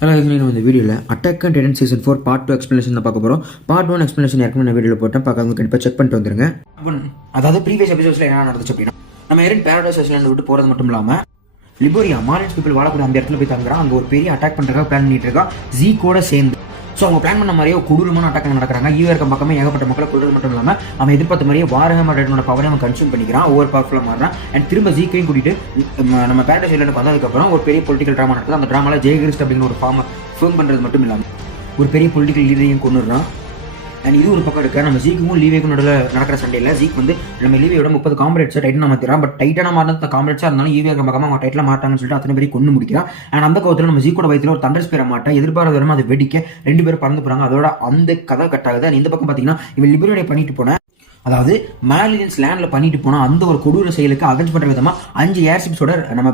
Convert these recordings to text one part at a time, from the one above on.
Hello நம்ம இந்த வீடியோவில் attack and Titan season 4 part 2 explanation தான் பார்க்க போகிறோம். பார்ட் 1 எக்ஸ்ப்ளனேஷன் ஏற்கனவே நான் வீடியோவில் போட்டேன், பார்க்காம கண்டிப்பாக செக் பண்ணிட்டு வந்துருங்க. அதாவது ப்ரீவியஸ் எபிசோட்ஸில் என்ன நடந்துச்சு அப்படின்னா, நம்ம எரின் பேரடைஸ் ஐஸ்லாண்ட் விட்டு போகிறது மட்டும் இல்லாமல் லிபோரியா மார்லின்ஸ் பீப்பிள் வாழக்கூடிய அந்த இடத்துல போய் தங்குறான். அங்கே ஒரு பெரிய அட்டாக் பண்ணுறதுக்காக பிளான் பண்ணிட்டு இருக்கா ஜீக்கோட சேர்ந்து. ஸோ அவங்க பிளான் பண்ண மாதிரியே கொடூரமான அட்டாக் நடக்கிறாங்க. இருக்க பக்கமே ஏகப்பட்ட மக்களை கொள்வது மட்டும் இல்லாமல் அவன் எதிர்பார்த்த மாதிரியே வாரஹாமர் டைட்டனோட பவரை அவன் கன்சியூம் பண்ணிக்கிறான், ஓவர் பவர்ஃபுல்லாக மாறுறான். அண்ட் திரும்ப ஜீக்கையும் கூட்டிட்டு நம்ம பேரடைஸ் ஐஸ்லாண்டுக்கு வந்ததுக்கப்புறம் ஒரு பெரிய பொலிட்டிக்கல் ட்ராமா நடக்குது. அந்த ட்ராமாவில் ஜெயகிரிஸ்ட் அப்படிங்கிற ஒரு ஃபார்ம் பண்ணுறது மட்டும் இல்லாமல் ஒரு பெரிய பொலிட்டிக்கல் லீடரையும் கொண்டுடுறான். அண்ட் இது ஒரு பக்கம் இருக்க நம்ம ஜீக்கும் லீவேக்கும் நடுவில் நடக்கிற சண்டையில் ஜீக் வந்து நம்ம லீவையோட 30 காம்ரேட்ஸை டைட்டனாக மாற்றிறான். பட் டைட்டனாக மாறின காம்ரேட்ஸாக இருந்தாலும் ஈவியாக பக்கமாக அவன் டைட்டில் மாட்டாங்கன்னு சொல்லிட்டு அத்தனை பேரும் கொண்டு முடிக்கிறான். அண்ட் அந்த கோவத்தில் நம்ம ஜீக்கோட வயிற்றில் ஒரு தண்டர் ஸ்பேரை மாட்டேன் எதிர்பாராத விதமாக அதை வெடிக்க 2 பேரும் பறந்து போகிறாங்க. அதோட அந்த கதை கட்டாகுது. அண்ட் இந்த பக்கம் பார்த்தீங்கன்னா இவன் லிபரேட் பண்ணிட்டு போனேன், அதாவது மார்லின்ஸ் லேண்டில் பண்ணிட்டு போனால் அந்த ஒரு கொடூர செயலுக்கு அகென்ஸ்ட் பண்ணுற விதமாக 5 ஏர்ஷிப்ஸோட நம்ம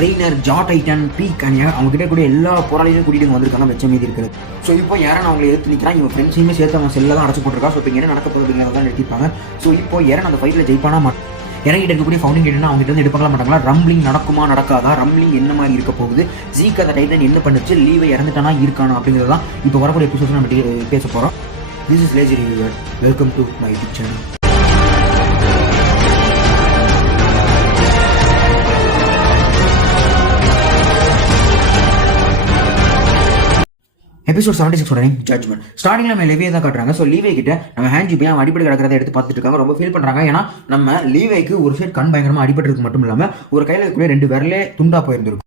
ரெய்னர், ஜா டைட்டன், பீக் அவங்க கிட்ட கூட எல்லா போராளிகளும் கூட்டிட்டு வந்திருக்காங்க, வெச்ச மீதி இருக்குது. ஸோ இப்போ யாரும் அவங்களை எடுத்து நிற்கிறான், இவங்க ஃப்ரெண்ட்ஸையுமே சேர்த்து அவன் செல்ல தான் அடைச்சு போட்டிருக்கா. ஸோ இப்போ என்ன நடக்க போகுது அப்படிங்கிறத தான் நிறுத்திப்பாங்க. ஸோ இப்போ யாரும் அந்த ஃபைட்டில் ஜெயிப்பானா இறங்கிட்டு இருக்கக்கூடிய ஃபவுண்டிங் டைட்டன் அவங்க கிட்ட வந்து எடுப்பாங்களா மாட்டாங்களா, ரம்ப்ளிங் நடக்குமா நடக்காதா, ரம்ப்ளிங் என்ன மாதிரி இருக்க போகுது, ஜீக் அந்த டைட்டன் என்ன பண்ணுச்சு, லீவை இறந்துட்டானா இருக்கானா அப்படிங்கிறது தான் இப்போ வரக்கூடிய எபிசோட்ஸ் நம்ம பேச போகிறோம். This is Lazy Reviewer. Welcome to my YouTube channel. Episode 76 name judgement. ஸ்டார்டிங்ல நம்ம லீவே தான் காட்டுறாங்க. ஸோ லீவே கிட்ட நம்ம ஹேண்ட் போய் அடிப்படை கிடக்கிறத எடுத்து பார்த்துட்டு இருக்காங்க, ரொம்ப ஃபீல் பண்றாங்க. ஏன்னா நம்ம லீவேக்கு ஒரு சைட் கண் பயங்கரமா அடிபட்டுருக்கு மட்டும் இல்லாமல் ஒரு கையில் இருக்கக்கூடிய 2 விரலே துண்டா போயிருந்திருக்கும்.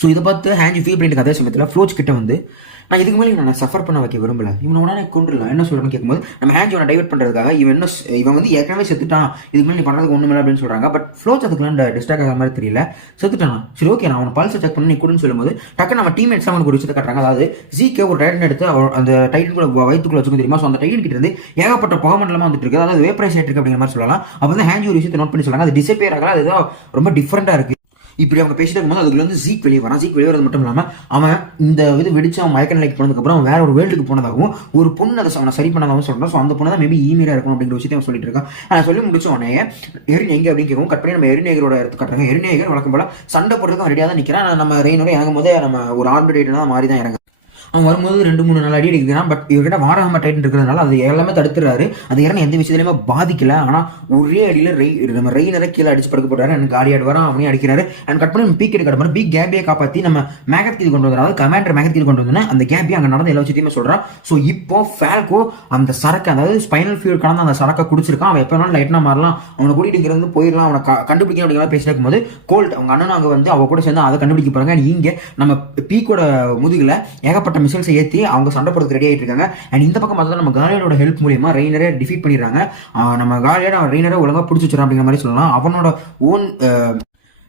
ஸோ இதை பார்த்து ஹேண்ட் ஃபீல் பண்ணிட்டு அதே சமயத்தில் ஃப்ளோச் கிட்ட வந்து நான் இதுக்கு மேலே நான் சஃபர் பண்ண வைக்க விரும்பல, இவனை உடனே கொண்டுடலாம் என்ன சொல்றேன்னு கேட்கும்போது நம்ம ஹேண்ட் இவனை டைவர்ட் பண்ணுறதுக்காக இவன் வந்து ஏற்கனவே செத்துட்டான், இதுக்கு மேலே நீ பண்ணுறதுக்கு ஒன்றும் இல்லை அப்படின்னு சொல்றாங்க. பட் ஃப்ளோச் அதுக்குலாம் டிஸ்ட்ராக்ட் ஆகிற மாதிரி தெரியல, செத்துட்டானா சரி ஓகே நான் அவனை பல்ஸை செக் பண்ணி நீ கொடுன்னு சொல்லும்போது டக்கு நம்ம டீம்மேட்ஸ் அவனுக்கு ஒரு விஷயத்தை காட்டுறாங்க. அதாவது ஜீக்கே ஒரு டைட்டன் எடுத்து அந்த டைட்டன் கூட வயிற்றுக்குள்ள வச்சுக்க தெரியுமா. ஸோ அந்த டைட்டன் கிட்ட இருந்து ஏகப்பட்ட புகமண்டலமாக வந்துட்டு இருக்கு, அதாவது வேப்பரைஸ் ஆகிட்டு இருக்கு அப்படிங்கிற மாதிரி சொல்லலாம். அப்போ வந்து ஹேண்ட் ஒரு விஷயத்தை நோட் பண்ணி சொல்றாங்க, அது டிசப்பியர் ஆகலாம், அது ரொம்ப டிஃப்ரெண்டாக இருக்கு. இப்படி அவங்க பேசிட்டு இருக்கும்போது அதுக்குள்ள வந்து ஜீக் வெளியே வரான். ஜீக் வெளியே வரது மட்டும் இல்லாமல் அவன் இந்த இது வெடிச்சு அவன் மயக்க நிலைக்கு போனதுக்கப்புறம் அவன் வேற ஒரு வேர்ல்டுக்கு போனதாகவும் ஒரு பொண்ணு அதை அவனை சரி பண்ணதாகவும் சொல்றான். ஸோ அந்த பொண்ணு தான் மேபி ஈமீரா இருக்கும் அப்படிங்கிற விஷயத்தை அவன் சொல்லிட்டு இருக்கான். நான் சொல்லி முடிச்ச உடனே எரின் எங்க அப்படின்னு கேட்கும். கட் பண்ணி நம்ம எரிநேகரோட இடத்து காட்டுறாங்க. எரிநேகர் வழக்கம் போல சண்டை போடுறதுக்கு ரெடியாக தான் நிற்கிறான். நம்ம ரெயினோட இறங்கும் போது நம்ம ஒரு ஆர்பிட் தான் மாறி தான் இறங்க. அவன் வரும்போது 2-3 நாள் அடி அடிக்கிறான். பட் இவர்கிட்ட வாரஹாமர் டைட்டன் இருக்கிறதுனால அது எல்லாமே தடுத்துறாரு. அது இறங்க எந்த விஷயத்துலையுமே பாதிக்கல. ஆனால் ஒரே அடியில் நம்ம ரெயினரை கீழே அடிச்சு படுக்க போட்டாரு. எனக்கு காலி ஆடுவாரான், அவனையும் அடிக்கிறாரு. அண்ட் கட் பண்ணி பீக் எடுக்கிற மாதிரி பீக் கேபியை காப்பாற்றி நம்ம மேகத் கீழ் கொண்டு வந்தாரு, கமாண்டர் மேகத் கீழ் கொண்டு வந்தோன்னா அந்த கேபி அங்கே நடந்த எல்லா விஷயத்தையுமே சொல்றான். ஸோ இப்போ ஃபால்கோ அந்த சரக்கு, அதாவது ஸ்பைனல் ஃபியூல் கலந்து அந்த சரக்கை குடிச்சிருக்கான். அவன் எப்போ வேணாலும் லைட்னா மாறலாம், அவனை கூட்டிட்டு இங்கிருந்து போயிடலாம், அவனை கண்டுபிடிக்க அப்படிங்கிற பேசிட்டு இருக்கும்போது கோல்ட் அவங்க அண்ணன் அங்கே வந்து அவ கூட சேர்ந்து அதை கண்டுபிடிக்க போறாங்க. இங்கே நம்ம பீக்கோட முதுகுல ஏகப்பட்ட மிசைல்ஸை ஏற்றி அவங்க சண்டை போடுறதுக்கு ரெடி ஆகிட்டு இருக்காங்க. அண்ட் இந்த பக்கம் பார்த்தா நம்ம காலியோட ஹெல்ப் மூலியமா ரெயினரை டிஃபீட் பண்ணிடுறாங்க. நம்ம காலியோட ரெயினரை ஒழுங்கா பிடிச்சி வச்சிடறான் அப்படிங்கிற மாதிரி சொல்லலாம். அவனோட ஓன்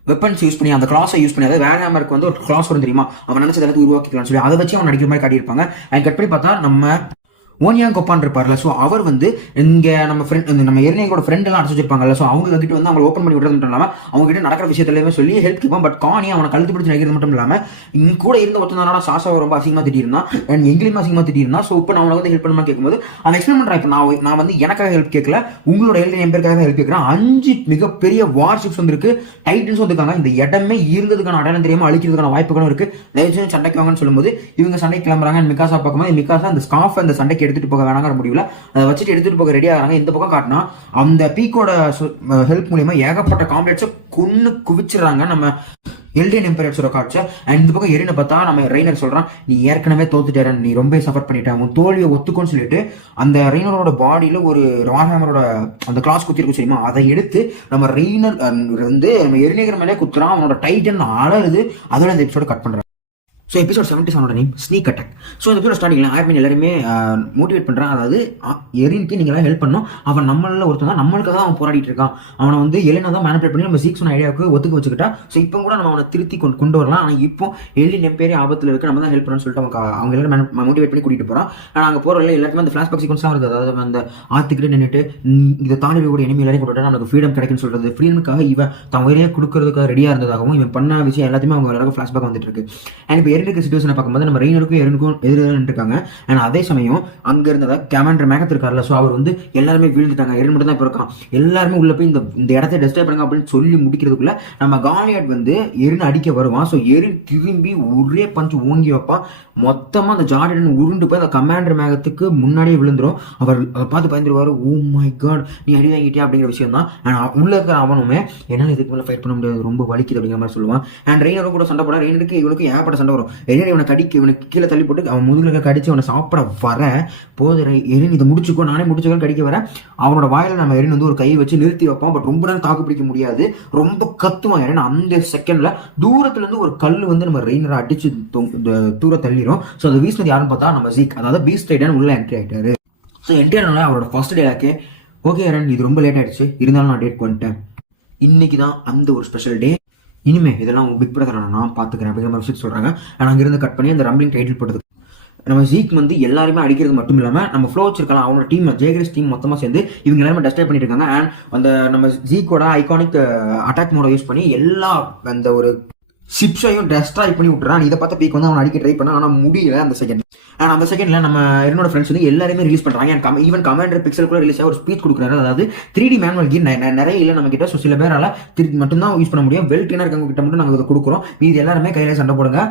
வெப்பன்ஸ் யூஸ் பண்ணி அந்த கிளாஸை யூஸ் பண்ணி, அதாவது வேர்ஹாமருக்கு வந்து ஒரு கிளாஸ் வரும் தெரியுமா, அவன் நினைச்சது எல்லாத்தையும் உருவாக்கிக்கலாம்னு சொல்லி அதை வச்சு அவன் நடிக்கிற மாதிரி காட்டியிருப்பாங்க. அண்ட் கட் பண்ணி பார்த்தா நம்ம ஓனியாங் கொப்பான் இருப்பார்ல, ஸோ அவர் வந்து இங்கே நம்ம ஃப்ரெண்ட் நம்ம எரிநேகரோட ஃப்ரெண்ட் எல்லாம் அடிச்சு வச்சிருப்பாங்கல்ல, ஸோ அவங்க கிட்ட வந்து அவங்க ஓப்பன் பண்ணி விடுறது மட்டும் இல்லாமல் அவங்க கிட்ட நடக்கிற விஷயத்துலையுமே சொல்லி ஹெல்ப் கேட்பான். பட் காணி அவனை கழுத்து பிடிச்சி நடிக்கிறது மட்டும் இல்லாமல் இங்கே கூட இருந்த ஒருத்தனால சாசாவை ரொம்ப அசிங்கமாக திட்டிருந்தான், அண்ட் எங்கேயுமே அசிங்கமாக திட்டிருந்தான். ஸோ இப்போ நான் அவனை வந்து ஹெல்ப் பண்ணணும்னு கேட்கும்போது அவன் எக்ஸ்பிளைன் பண்ணுறான், இப்போ நான் வந்து எனக்காக ஹெல்ப் கேட்கல, உங்களோட என் பேருக்காக ஹெல்ப் கேட்குறேன். 5 மிகப்பெரிய வார்ஷிப்ஸ் வந்துருக்கு, டைட்டன்ஸ் வந்துருக்காங்க, இந்த இடமே இருந்ததுக்கான அடையாளம் தெரியாமல் அழிக்கிறதுக்கான வாய்ப்புகளும் இருக்கு, தயவுசெய்து சண்டைக்கு வாங்கன்னு சொல்லும்போது இவங்க சண்டைக்கு கிளம்புறாங்க. மிகாசா பார்க்கும்போது மிகாசா அந்த ஸ்கார்ஃப் அந்த சண்டைக்கு எடுத்துட்டு போக வேணாங்கிற முடியல, அதை வச்சுட்டு எடுத்துட்டு போக ரெடி ஆகிறாங்க. இந்த பக்கம் காட்டினா அந்த பீக்கோட ஹெல்ப் மூலியமா ஏகப்பட்ட காம்ப்ளெக்ஸை கொன்னு குவிச்சிடறாங்க நம்ம எல்டியன் எம்பையர்ஸோட காட்சி. அண்ட் இந்த பக்கம் எரினை பார்த்தா நம்ம ரெய்னர் சொல்றான், நீ ஏற்கனவே தோத்துட்டேன், நீ ரொம்ப சஃபர் பண்ணிட்ட, உன் தோல்வியை ஒத்துக்கோன்னு சொல்லிட்டு அந்த ரெய்னரோட பாடியில ஒரு வார்ஹாமரோட அந்த கிளாஸ் குத்திருக்கு சரியுமா, அதை எடுத்து நம்ம ரெய்னர் வந்து நம்ம எரிநேகர் மேலே குத்துறான். அவனோட டைட்டன் அலறுது. அதோட இந்த எபிசோட கட் பண்றான். So episode 77 name sneak attack. So இந்த எபிசோட் ஸ்டார்டிங்கில் ஆர்மின் எல்லாருமே மோட்டிவேட் பண்ணுறான். அதாவது எரினுக்கு நீங்களாம் ஹெல்ப் பண்ணணும், அவன் நம்மள ஒருத்தன் தான், நம்மளுக்காக தான் அவன் போராடிட்டு இருக்கான், அவனை வந்து எலினா தான் மேனிபுலேட் பண்ணி நம்ம சீக்ஸ் ஐடியாவுக்கு ஒத்துக்க வச்சுக்கிட்டா. ஸோ இப்போ கூட நம்ம அவனை திருத்தி கொண்டு வரலாம். ஆனால் இப்போ எல்டியன் எம்பையர் ஆபத்தில் இருக்கு, நம்ம தான் ஹெல்ப் பண்ணணும்னு சொல்லிட்டு அவங்க எல்லாரும் மோட்டிவேட் பண்ணி கூட்டிட்டு போகிறான். ஆனால் அங்கே போகிற எல்லாருக்குமே அந்த ஃபிளாஷ்பேக் சீக்வன்ஸ்லாம் வருது. அதாவது அந்த ஆற்றுக்கிட்டு நின்றுட்டு இதை தாண்டி கூட எனிமி எல்லாரையும் கொண்டு நமக்கு ஃப்ரீடம் கிடைக்குன்னு சொல்றது, ஃப்ரீடமுக்காக இவன் தான் உயிரையே கொடுக்கறதுக்காக ரெடியாக இருந்ததாகவும் இவன் பண்ண விஷயம் எல்லாத்தையுமே அவங்க எல்லாருக்கும் ஃபிளாஷ்பேக் வந்துட்டு இருக்கு. அண்ட் இப்போ எரினுக்கு சிச்சுவேஷனை பார்க்கும்போது நம்ம ரெய்னருக்கும் எரினுக்கும் எதிராக இருக்காங்க. அண்ட் அதே சமயம் அங்க இருந்ததா கமாண்டர் மேகத் இருக்கார்ல, ஸோ அவர் வந்து எல்லாருமே வீழ்ந்துட்டாங்க. எரின் மட்டும் தான் இப்போ இருக்கான். எல்லாருமே உள்ள போய் இந்த இடத்த டெஸ்ட்ராய் பண்ணுங்க அப்படின்னு சொல்லி முடிக்கிறதுக்குள்ள நம்ம காலியாட் வந்து எரின் அடிக்க வருவான். ஸோ எரின் திரும்பி ஒரே பஞ்சு ஓங்கி வைப்பான். மொத்தமா அந்த ஜார்டன் உருண்டு போய் அந்த கமாண்டர் மேகத்துக்கு முன்னாடியே விழுந்துரும். அவர் பார்த்து பயந்துருவாரு. ஓ மை காட், நீ அடி வாங்கிட்டியா அப்படிங்கிற விஷயம் தான். அண்ட் உள்ள இருக்கிற அவனுமே என்னால் இதுக்கு மேலே ஃபைட் பண்ண முடியாது, ரொம்ப வலிக்குது அப்படிங்கிற மாதிரி சொல்லுவான். அண்ட் ரெய்னரும் கூட சண்டை போட, ரெய்னருக்கு இவனுக்கு ஏகப்பட்ட சண்டை வரும். எரின் இவனை கடிக்க, இவனுக்கு கீழே தள்ளி போட்டு அவன் முதுகுல கடிச்சு அவனை சாப்பிட வர போது எரின் இதை முடிச்சுக்கோ, நானே முடிச்சுக்கோ கடிக்க வர அவனோட வாயில நம்ம எரின் வந்து ஒரு கையை வச்சு நிறுத்தி வைப்பான். பட் ரொம்ப நேரம் தாக்கு பிடிக்க முடியாது, ரொம்ப கத்துவான் எரின். அந்த செகண்ட்ல தூரத்துல இருந்து ஒரு கல் வந்து நம்ம ரெய்னரை அடிச்சு தூர தள்ளிடும். ஸோ அது வீசினது யாருன்னு பார்த்தா நம்ம ஜீக், அதாவது பீஸ்ட் ரைடன் உள்ள என்ட்ரி ஆயிட்டாரு. ஸோ என்ட்ரி ஆனால அவரோட ஃபர்ஸ்ட் டேலாக்கு, ஓகே எரன் இது ரொம்ப லேட் ஆயிடுச்சு, இருந்தாலும் நான் டேட் பண்ணிட்டேன், இன்னைக்கு தான் அந்த ஒரு ஸ்பெஷல் டே, இனிமே இதெல்லாம் பிக் பிரதர் நான் பாத்துக்கிறேன் அப்படிங்கிற மாதிரி விஷயம் சொல்றாங்க. அண்ட் அங்கிருந்து கட் பண்ணி அந்த ரம்பிளிங் டைட்டில் போட்டது நம்ம ஜீக் வந்து எல்லாருமே அடிக்கிறது மட்டும் இல்லாம நம்ம ஃப்ளோ வச்சிருக்கலாம் அவனோட டீம் ஜேகரிஸ் டீம் மொத்தமா சேர்ந்து இவங்க எல்லாமே டெஸ்ட்ராய் பண்ணிட்டு இருக்காங்க. அண்ட் அந்த நம்ம ஜீக்கோட ஐகானிக் அட்டாக் மோட யூஸ் பண்ணி எல்லா அந்த ஒரு ஷிப்ஸையும் டெஸ்ட்ராய் பண்ணி விட்டுறான். இதை பார்த்த பீக் வந்து அவன் அடிக்க ட்ரை பண்ணா, ஆனால் முடியல அந்த செகண்ட். அண்ட் அந்த செகண்ட்ல நம்ம என்னோட ஃப்ரெண்ட்ஸ் வந்து எல்லாருமே ரிலீஸ் பண்றாங்க. அண்ட் ஈவன் கமாண்டர் பிக்சல் கூட ரிலீஸ் ஆகி ஒரு ஸ்பீச் கொடுக்குறாரு. அதாவது 3D மேனுவல் கீர் நிறைய இல்லை நம்ம கிட்ட. ஸோ சில பேரால மட்டும்தான் யூஸ் பண்ண முடியும். வெல் ட்ரெயினர் இருக்கவங்க கிட்ட மட்டும் நாங்கள் இதை கொடுக்குறோம். இது எல்லாருமே கையில சண்டை போடுங்க,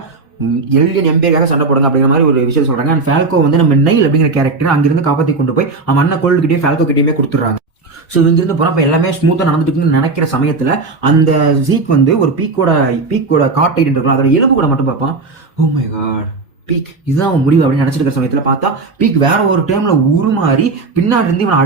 எல்லியன் எம்பியராக சண்டை போடுங்க அப்படிங்கிற மாதிரி ஒரு விஷயம் சொல்றாங்க. அண்ட் ஃபால்கோ வந்து நம்ம நெயில் அப்படிங்கிற கேரக்டர் அங்கிருந்து காப்பாற்றி கொண்டு போய் அவன் அண்ணன் கோல்டு கிட்டே ஃபால்கோ கிட்டேயுமே கொடுத்துறாங்க. ஸோ இங்கிருந்து போகிறப்ப எல்லாமே ஸ்மூத்தாக நடந்துட்டுன்னு நினைக்கிற சமயத்தில் அந்த ஜீக் வந்து ஒரு பீக்கோட காட்டை இருக்கலாம், அதோட எலும்பு கூட மட்டும் பார்ப்பான். ஓ மை காட், பீக் இதுதான் அவன் முடிவு அப்படின்னு நினைச்சிருக்கிற சமயத்தில் பார்த்தா பீக் வேற ஒரு டைம்ல உருமாறி பின்னாடி இருந்து இவனை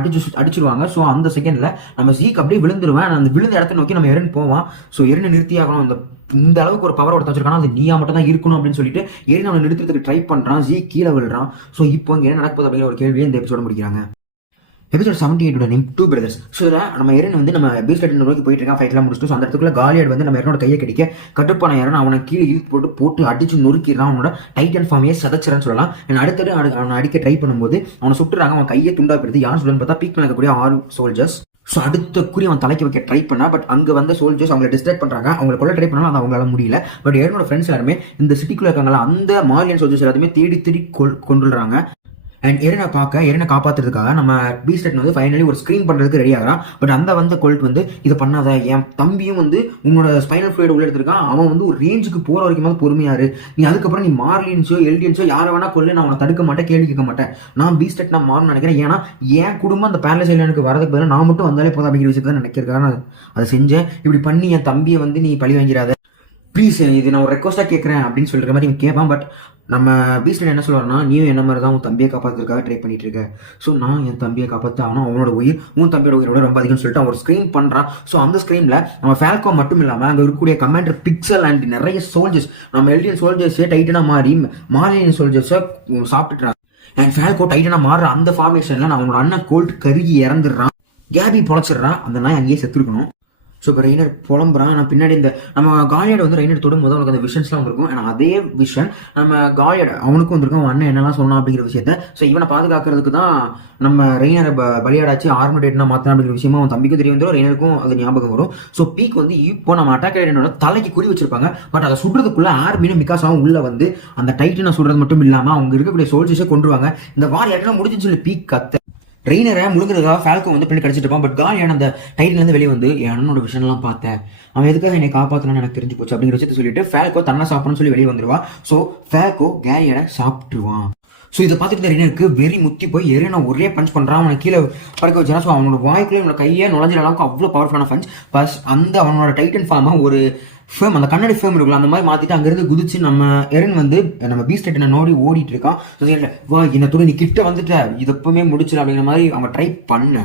அடிச்சிருவாங்க. ஸோ அந்த செகண்ட்ல நம்ம ஜீக் அப்படியே விழுந்துருவேன். அந்த விழுந்த இடத்த நோக்கி நம்ம எரின் போவான். ஸோ எரினை நிறுத்தி ஆகணும், இந்த அளவுக்கு ஒரு பவர் ஒருத்த வச்சிருக்கானா அது நீயா மட்டும் தான் இருக்கணும் அப்படின்னு சொல்லிட்டு எரின் அவனை நிறுத்துறதுக்கு ட்ரை பண்றான். ஜீக் கீழே விழுறான். ஸோ இப்போ இங்கே என்ன நடக்குது அப்படிங்கிற ஒரு கேள்வியை இந்த எபிசோட முடிக்கிறாங்க. Episode 78 name two brothers. So இதில் நம்ம எரன் வந்து நம்ம பீஸ்ட் ரைடன் நோக்கி போயிட்டு இருக்கான், ஃபைட்லாம் முடிச்சுட்டு. ஸோ அந்த இடத்துல காலியாட் வந்து நம்ம எரனோட கையை கடிக்க கட்டுப்பான எரன் அவனை கீழே இழுத்து போட்டு அடிச்சு நொறுக்கிறான். அவனோட டைட்டன் ஃபார்மையே சதச்சிரன்னு சொல்லலாம். அடுத்தது அவனை அடிக்க ட்ரை பண்ணும்போது அவனை சுட்டுறாங்க. அவன் கையை துண்டா போயிடுது. யார் சொல்லுன்னு பார்த்தா பீக் மேலே இருக்கக்கூடிய 6 சோல்ஜர்ஸ். ஸோ அடுத்த குறி அவன் தலைக்கு வைக்க ட்ரை பண்ணா, பட் அங்கே வந்து சோல்ஜர்ஸ் அவங்களை டிஸ்ட்ராக்ட் பண்ணுறாங்க. அவங்களை கொள்ள ட்ரை பண்ணாலும் அது அவங்களால முடியல. பட் எரனோட ஃப்ரெண்ட்ஸ் எல்லாருமே இந்த சிட்டிக்குள்ள இருக்காங்களா அந்த மார்லியன் சோல்ஜர்ஸ் எல்லாத்தையுமே தேடி கொண்டுறாங்க. அண்ட் எரனை காப்பாற்றுறதுக்காக நம்ம பீஸ்ட் ரைடன் வந்து ஃபைனலி ஒரு ஸ்க்ரீன் பண்ணுறதுக்கு ரெடி ஆகிறான். பட் அந்த வந்து கோல்ட் வந்து இதை பண்ணாத, என் தம்பியும் வந்து உன்னோட ஸ்பைனல் ஃப்ளூயிட் உள்ள எடுத்திருக்கான், அவன் வந்து ஒரு ரேஞ்சுக்கு போகிற வரைக்கும் பொறுமையாரு, நீ அதுக்கப்புறம் நீ மார்லியன்ஸோ எல்டியன்ஸோ யாரை வேணா கொள்ளு, நான் அவனை தடுக்க மாட்டேன், கேள்வி கேட்க மாட்டேன், நான் பீஸ்ட் ரைட் நான் மாறணும்னு நினைக்கிறேன், ஏன்னா என் குடும்பம் அந்த பேரலைஸ் ஐலாண்டுக்கு வரதுக்கு பதிலாக நான் மட்டும் வந்தாலே போதும் அப்படிங்கிற விஷயத்தை நினைக்கிறேன். நான் அதை செஞ்சேன். இப்படி பண்ணி என் தம்பியை வந்து நீ பழி வாங்கிறாத ப்ளீஸ், இது நான் ஒரு ரெக்வஸ்ட்டாக கேட்குறேன் அப்படின்னு சொல்கிற மாதிரி இவன் கேட்பான். பட் நம்ம பீஸ்ட் ரைடன் என்ன சொல்லுவார்னா, நீயும் என்ன மாதிரி தான் உன் தம்பியை காப்பாற்றுறதுக்காக ட்ரை பண்ணிட்டு இருக்க. ஸோ நான் என் தம்பியை காப்பாற்ற ஆனால் அவனோட உயிர் உன் தம்பியோட உயிரோட ரொம்ப அதிகம்னு சொல்லிட்டு அவன் ஒரு ஸ்க்ரீன் பண்ணுறான். ஸோ அந்த ஸ்க்ரீனில் நம்ம ஃபால்கோ மட்டும் இல்லாமல் அங்கே இருக்கக்கூடிய கமாண்டர் பிக்சல் அண்ட் நிறைய சோல்ஜர்ஸ், நம்ம எல்டியன் சோல்ஜர்ஸே டைட்டனாக மாறி மார்லியன் சோல்ஜர்ஸை சாப்பிட்டுறாங்க. அண்ட் ஃபால்கோ டைட்டனாக மாறுற அந்த ஃபார்மேஷனில் அவனோட அண்ணன் கோல்ட் கருகி இறந்துடுறான். கேபி பொழைச்சிடுறான். அந்த நாய் அங்கேயே செத்துருக்கணும். ஸோ இப்போ ரெய்னர் புலம்புறான். நான் பின்னாடி இந்த நம்ம காலியாட் வந்து ரெய்னர் தொடும்போது அவனுக்கு அந்த விஷன்ஸ்லாம் வந்திருக்கும். ஆனால் அதே விஷன் நம்ம காலியாட் அவனுக்கும் வந்திருக்கும். அவன் அண்ணன் என்னெல்லாம் சொன்னான் அப்படிங்கிற விஷயத்த. ஸோ இவனை பாதுகாக்கிறதுக்கு தான் நம்ம ரெய்னரை பலியாடாச்சு ஆர்மடேட்னா மாற்றினா அப்படிங்கிற விஷயமா அவன் தம்பிக்கும் தெரிய வந்துடும், ரெய்னருக்கும் அது ஞாபகம் வரும். ஸோ பீக் வந்து இப்போ நம்ம அட்டாக் ரைடனோட தலைக்கு குறி வச்சிருப்பாங்க. பட் அதை சுடுறதுக்குள்ள ஆர்மினும் மிகாசாவும் உள்ள வந்து அந்த டைட்டனை சுடுறது மட்டும் இல்லாமல் அவங்க இருக்கக்கூடிய சோல்ஜர்ஸை கொண்டுருவாங்க. இந்த வார் யாருன்னா முடிஞ்சுன்னு சொல்லி பீக் கத்த ரெய்னரை முழுங்குறதுக்காக ஃபால்கோ வந்து பின்னாடி கடிச்சிட்டு இருப்பான். பட் காலியாட் அந்த டைட்டிலேருந்து வெளியே வந்து என் அண்ணனோட விஷயம்லாம் பார்த்தேன், அவன் எதுக்காக என்னை காப்பாற்றணும்னு எனக்கு தெரிஞ்சு போச்சு அப்படிங்கிற விஷயத்தை சொல்லிட்டு ஃபால்கோ தன்னை சாப்பிடணும்னு சொல்லி வெளியே வந்துடுவான். ஸோ ஃபால்கோ கேரியாட சாப்பிட்டுருவான். ஸோ இதை பார்த்துட்டு ரெய்னருக்கு வெறி முத்தி போய் எரினா ஒரே பஞ்ச் பண்ணுறான். அவனை கீழே பறக்க வச்சான். ஸோ அவனோட வாய்க்குள்ளே அவனோட கையை நுழைஞ்சிற அளவுக்கு அவ்வளோ பவர்ஃபுல்லான பஞ்ச். ப்ளஸ் அந்த அவனோட டைட்டன் ஃபார்மாக ஒரு ஃபேம், அந்த கண்ணாடி ஃபேம் இருக்குல்ல, அந்த மாதிரி மாற்றிட்டு அங்கேருந்து குதிச்சு நம்ம எரன் வந்து நம்ம பீஸ்ட் ரைடனை நோடி ஓடிட்டு இருக்கான். வா என்னத்தோட நீ கிட்ட வந்துட்ட, இது எப்பவுமே முடிச்சிட அப்படிங்கிற மாதிரி அவங்க ட்ரை பண்ண.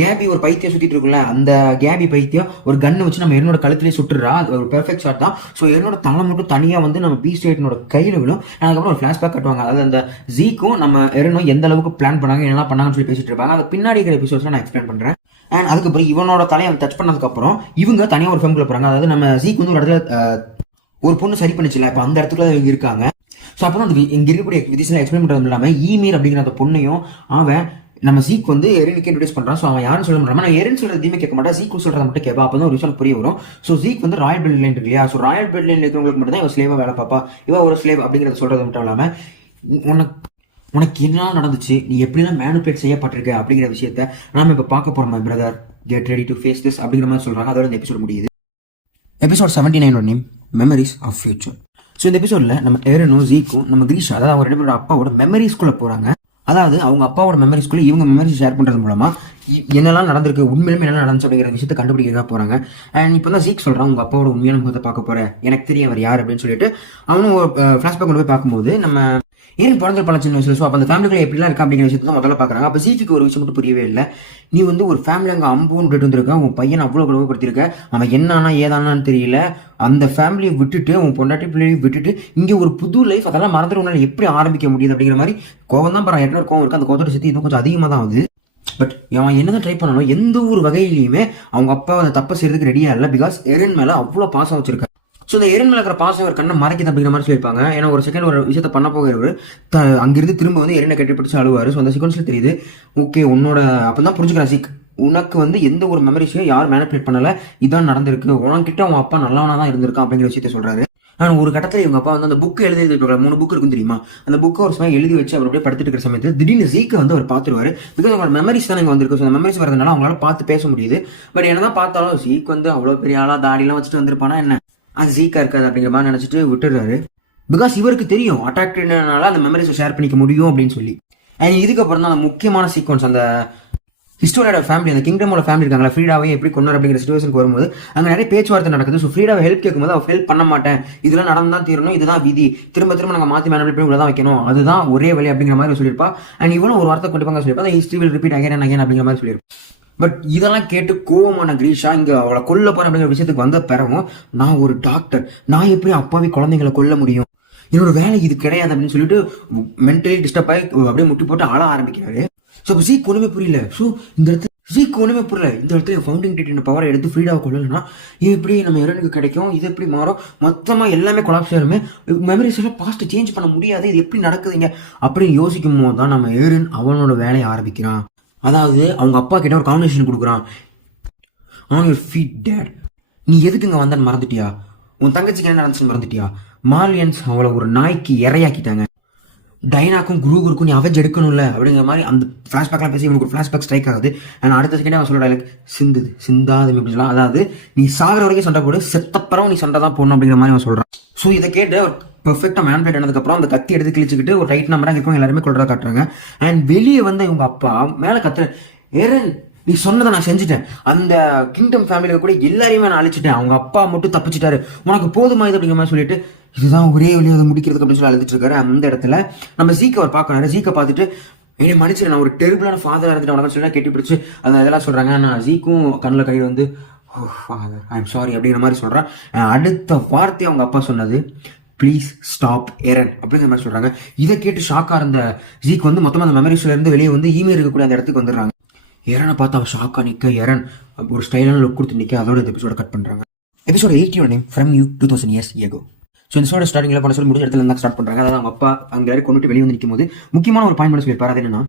கேபி ஒரு பைத்தியம் சுத்திட்டு இருக்குல்ல, அந்த கேபி பைத்தியம் ஒரு கண்ணை வச்சு நம்ம எரனோட கழுத்துலேயே சுட்டுறா. அது ஒரு பெர்ஃபெக்ட் ஷாட் தான். ஸோ எரனோட தலை மட்டும் தனியாக வந்து நம்ம பீஸ்ட் ரைடனோட கையில் விழும். அதுக்கப்புறம் ஒரு ஃபிளாஷ்பேக் கட்டுவாங்க. அதாவது அந்த ஜீக்கும் நம்ம எரனும் எந்த அளவுக்கு பிளான் பண்ணாங்க, என்னெல்லாம் பண்ணாங்கன்னு சொல்லி பேசிட்டு இருப்பாங்க. அது பின்னாடி இருக்கிற எபிசோட்ஸ்ல நான் எக்ஸ்பிளைன் பண்ணுறேன். அண்ட் அதுக்கப்புறம் இவனோட தலையை டச் பண்ணதுக்கப்புறம் இவங்க தனியாக ஒரு ஃபேம்குள்ள போகிறாங்க. அதாவது நம்ம ஜீக் வந்து ஒரு இடத்துல ஒரு பொண்ணு சரி பண்ணிச்சுல, இப்போ அந்த இடத்துல இவங்க இருக்காங்க. ஸோ அப்புறம் அந்த இங்கே இருக்கக்கூடிய விதிசெல்லாம் எக்ஸ்பிளைன் பண்ணுறது இல்லாமல் ஈமீர் அப்படிங்கிற அந்த பொண்ணையும் அவன் நம்ம ஜீக் வந்து எரினுக்கு இன்ட்ரோடியூஸ் பண்றான். ஸோ அவன் யாரும் சொல்ல மாட்டான். நான் எரின் சொல்றது எதுவுமே கேட்க மாட்டேன், ஜீக் சொல்றத மட்டும் கேட்பா. அப்போ தான் ஒரு விஷயம் புரிய வரும். ஸோ ஜீக் வந்து ராயல் பிளட் லைன் இருக்கு இல்லையா, ஸோ ராயல் பிளட் லைன் இருக்கிறவங்களுக்கு மட்டும் தான் இவன் ஸ்லேவா வேலை பார்ப்பா. இவன் ஒரு ஸ்லேவ் அப்படிங்கிறத சொல்றது மட்டும் இல்லாம உனக்கு என்ன நடந்துச்சு, நீ எப்படிலாம் மேனுபுலேட் செய்யப்பட்டிருக்க அப்படிங்கிற விஷயத்த நாம இப்போ பார்க்க போறோம். My brother, get ready to face this அப்படிங்கிற மாதிரி சொல்றாங்க. அதோட இந்த எபிசோட் முடியுது. Episode 79 name memories of future. So இந்த எபிசோட்ல நம்ம ஏரனும் ஜீக்கும் நம்ம கிரீஷா, அதாவது அவங்க 2 பேரோட அப்பாவோட மெமரிஸ்குள்ள போறாங்க. அதாவது அவங்க அப்பாவோட மெமரிஸ்குள்ள இவங்க மெமரிஸ் ஷேர் பண்றது மூலமா என்னெல்லாம் நடந்திருக்கு, உண்மையிலுமே என்ன நடந்துச்சு அப்படிங்கிற விஷயத்தை கண்டுபிடிக்கிறதா போறாங்க. அண்ட் இப்போ தான் ஜீக் சொல்றான், உங்க அப்பாவோட உண்மையான முகத்தை பார்க்க போறேன், எனக்கு தெரியும் அவர் யார் அப்படின்னு சொல்லிட்டு அவனும் ஃபிளாஷ்பேக் கொண்டு போய் பார்க்கும்போது நம்ம ஏன் பிறந்த பல சின்ன வயசுல. ஸோ அப்போ அந்த ஃபேமிலிக்குள்ள எப்படிலாம் இருக்கா அப்படிங்கிற விஷயத்தை தான் முதல்ல பார்க்குறாங்க. அப்போ ஜீக்கு ஒரு விஷயம் மட்டும் புரியவே இல்லை. நீ வந்து ஒரு ஃபேமிலி அங்கே அம்புன்னு விட்டுட்டு வந்திருக்கான், உன் பையன் அவ்வளோ குடும்பப்படுத்திருக்க, அவன் என்னானா ஏதானான்னு தெரியல, அந்த ஃபேமிலியை விட்டுட்டு உன் பொண்டாட்டி பிள்ளையை விட்டுட்டு இங்கே ஒரு புது லைஃப் அதெல்லாம் மறந்துடுவோம், எப்படி ஆரம்பிக்க முடியுது அப்படிங்கிற மாதிரி கோவம் தான் பாரு. என்ன கோவம் இருக்கு, அந்த கோவத்தோட சேர்த்து இன்னும் கொஞ்சம் அதிகமாக தான் ஆகுது. பட் அவன் என்னதான் ட்ரை பண்ணணும், எந்த ஒரு வகையிலையுமே அவங்க அப்பா அந்த தப்பை செய்யறதுக்கு ரெடியா இல்லை. பிகாஸ் எரின் மேல அவ்வளோ பாசம் வச்சிருக்காரு. ஸோ இந்த எரின் மேல இருக்கிற பாசம் ஒரு கண்ணை மறைக்குது அப்படிங்கிற மாதிரி சொல்லியிருப்பாங்க. ஏன்னா ஒரு செகண்ட் ஒரு விஷயத்த பண்ண போகிறவர் அங்கிருந்து திரும்ப வந்து எரினை கட்டிப்பிடிச்சு அழுவாரு. ஸோ அந்த சீக்வன்ஸ்ல தெரியுது, ஓகே உன்னோட அப்பதான் புரிஞ்சுக்கிறான் சீக், உனக்கு வந்து எந்த ஒரு மெமரிஸையும் யாரும் மேனிபுலேட் பண்ணல, இதான் நடந்திருக்கு, உனக்கிட்ட உன் அப்பா நல்லவனா தான் இருந்திருக்கான் அப்படிங்கிற விஷயத்த சொல்றாரு. ஆனால் ஒரு கட்டத்தில் இவங்க அப்பா வந்து அந்த புக்கு எழுதி 3 புக் இருக்கும் தெரியுமா, அந்த புக்கை ஒரு சமயம் எழுதி வச்சு அவர் அப்படியே படுத்துட்டு இருக்கிற சமயத்தில் திடீர்னு ஜீக்கை வந்து அவர் பார்த்துருவாரு. பிகாஸ் அவங்களோட மெமரிஸ் தான் இங்கே வந்திருக்கு. ஸோ அந்த மெமரிஸ் வரதுனால அவங்களால பார்த்து பேச முடியுது. பட் என்னதான் பார்த்தாலும் ஜீக் வந்து அவ்வளோ பெரிய ஆளா தாடிலாம் வச்சுட்டு வந்திருப்பானா என்ன, அது ஜீக்கா இருக்காது அப்படிங்கிற மாதிரி நினைச்சிட்டு விட்டுறாரு. பிகாஸ் இவருக்கு தெரியும் அட்ராக்டிவ்னால அந்த மெமரிஸை ஷேர் பண்ணிக்க முடியும் அப்படின்னு சொல்லி. அண்ட் இதுக்கப்புறம் தான் அந்த முக்கியமான சீக்வன்ஸ், அந்த ஹிஸ்டோரியோட ஃபேமிலி, அந்த கிங்டமோட ஃபேமிலி இருக்காங்களா, ஃப்ரீடாவே எப்படி கொண்டார் அப்படிங்கிற சிச்சுவேஷனுக்கு வரும்போது அங்கே நிறைய பேச்சுவார்த்தை நடக்குது. ஸோ ஃப்ரீடாவை ஹெல்ப் கேட்கும்போது அவள் ஹெல்ப் பண்ண மாட்டேன், இதெல்லாம் நடந்தான் தீரணும், இதுதான் விதி, திரும்ப திரும்ப நாங்கள் மாற்றி மேனேஜ் பண்ணி உள்ள தான் வைக்கணும், அதுதான் ஒரே வழி அப்படிங்கிற மாதிரி சொல்லியிருப்பா. அண்ட் இவனும் ஒரு வார்த்தை கண்டிப்பாக சொல்லியிருப்பா, அந்த history will repeat again and again அப்படிங்கிற மாதிரி சொல்லியிருப்பா. பட் இதெல்லாம் கேட்டு கோவமான கிரீஷா இங்கே அவளை கொல்ல போறேன் அப்படிங்கிற விஷயத்துக்கு வந்த பிறகும், நான் ஒரு டாக்டர், நான் எப்படி அப்பாவி குழந்தைங்களை கொல்ல முடியும், என்னோட வேலை இது கிடையாது அப்படின்னு சொல்லிட்டு மென்டலி டிஸ்டர்ப் ஆகி அப்படியே முட்டி போட்டு ஆள ஆரம்பிக்கிறாரு. ஸோ ஜீக் ஒண்ணுமே புரியல. ஸோ இந்த இடத்துல ஜீக் ஒண்ணுமே புரியல, இந்த இடத்துல ஃபவுண்டிங் டேட்டின் பவரை எடுத்து ஃப்ரீடாவை கொள்ளலைன்னா இது எப்படி நம்ம எரனுக்கு கிடைக்கும், இது எப்படி மாறும், மொத்தமாக எல்லாமே கொலாப்ஸ் ஆயிருமே, மெமரிஸ் எல்லாம் பாஸ்ட் சேஞ்ச் பண்ண முடியாது, இது எப்படி நடக்குதுங்க அப்படின்னு யோசிக்கும் போது தான் நம்ம எரன் அவனோட வேலையை ஆரம்பிக்கிறான். அதாவது அவங்க அப்பா கிட்ட ஒரு கான்வர்சேஷன் கொடுக்குறான். ஆன் யுவர் ஃபீட் டேட், நீ எதுக்கு இங்கே வந்தான்னு மறந்துட்டியா, உன் தங்கச்சிக்கு என்ன நடந்துச்சுன்னு மறந்துட்டியா, மார்லியன்ஸ் அவளை ஒரு நாய்க்கு இரையாக்கிட்டாங்க, டைனாக்கும் குரூகருக்கும் நீ அவஜ் எடுக்கணும்ல அப்படிங்கிற மாதிரி அந்த ஃப்ளாஷ்பேக்லாம் பேசி இவனுக்கு ஒரு ஃப்ளாஷ்பேக் ஸ்ட்ரைக் ஆகுது. அண்ட் அடுத்த செகண்டே அவன் சொல்ல டைலாக் சிந்தாது அப்படின்னு சொல்லலாம். அதாவது நீ சாகிற வரைக்கும் சண்டை போடு, செத்தப்பறம் நீ சண்டை தான் போடணும் அப்படிங்கிற மாதிரி அவன் சொல்கிறான். ஸோ இதை கேட்டு அவர் பெர்ஃபெக்டாக மேன்பேட் ஆனதுக்கப்புறம் அந்த கத்தி எடுத்து கிழிச்சிக்கிட்டு ஒரு டைட் நம்பராக இருக்கவங்க எல்லாருமே கொள்றதா காட்டுறாங்க. அண்ட் வெளியே வந்து இவங்க அப்பா மேலே கத்துற, ஏரன் நீ சொன்னதை நான் செஞ்சுட்டேன், அந்த கிங்டம் ஃபேமிலியை கூட எல்லாரையுமே நான் அழிச்சிட்டேன், அவங்க அப்பா மட்டும் தப்பிச்சிட்டாரு, உனக்கு போதுமா இது அப்படிங்கிற மாதிரி சொல்லிட்டு இதுதான் ஒரே வழியை அதை முடிக்கிறதுக்கு அப்படின்னு சொல்லி அழுதுட்டு இருக்காரு. அந்த இடத்துல நம்ம ஜீக்கை அவர் பார்க்கறாரு. ஜீக்கை பார்த்துட்டு என்னை மன்னிச்சிரு, நான் ஒரு டெரிபிளான ஃபாதராக இருந்துட்டு உனக்கு சொல்லி கட்டி பிடிச்சி அந்த இதெல்லாம் சொல்றாங்க. நான் ஜீக்கும் கண்ணில் கை வந்து ஃபாதர் ஐ எம் சாரி அப்படிங்கிற மாதிரி சொல்றேன். அடுத்த வார்த்தை அவங்க அப்பா சொன்னது ப்ளீஸ் ஸ்டாப் எரன் அப்படிங்கிற மாதிரி சொல்றாங்க. இதை கேட்டு ஷாக்கா இருந்த ஜீக் வந்து மொத்தமாக அந்த மெமரிஸ்ல இருந்து வெளியே வந்து இமெயில் இருக்கக்கூடிய அந்த இடத்துக்கு வந்துடுறாங்க. எரனை பார்த்து அவன் ஷாக்கா நிற்க, எரன் ஒரு ஸ்டைலான லுக் கொடுத்து நிற்க. அதோட இந்த எபிசோட கட் பண்றாங்க. எபிசோட 81 name from you 2000 years ago. So இந்த ஸ்டோரி ஸ்டார்டிங்கில் பண்ண சொல்லி முடிஞ்ச இடத்துல இருந்தால் ஸ்டார்ட் பண்ணுறாங்க. அதாவது அவங்க அப்பா அங்கே கொண்டுட்டு வெளியே வந்து நிற்கும் போது முக்கியமான ஒரு பாயிண்ட் பண்ண சொல்லியிருப்பாரு. அது என்னன்னா,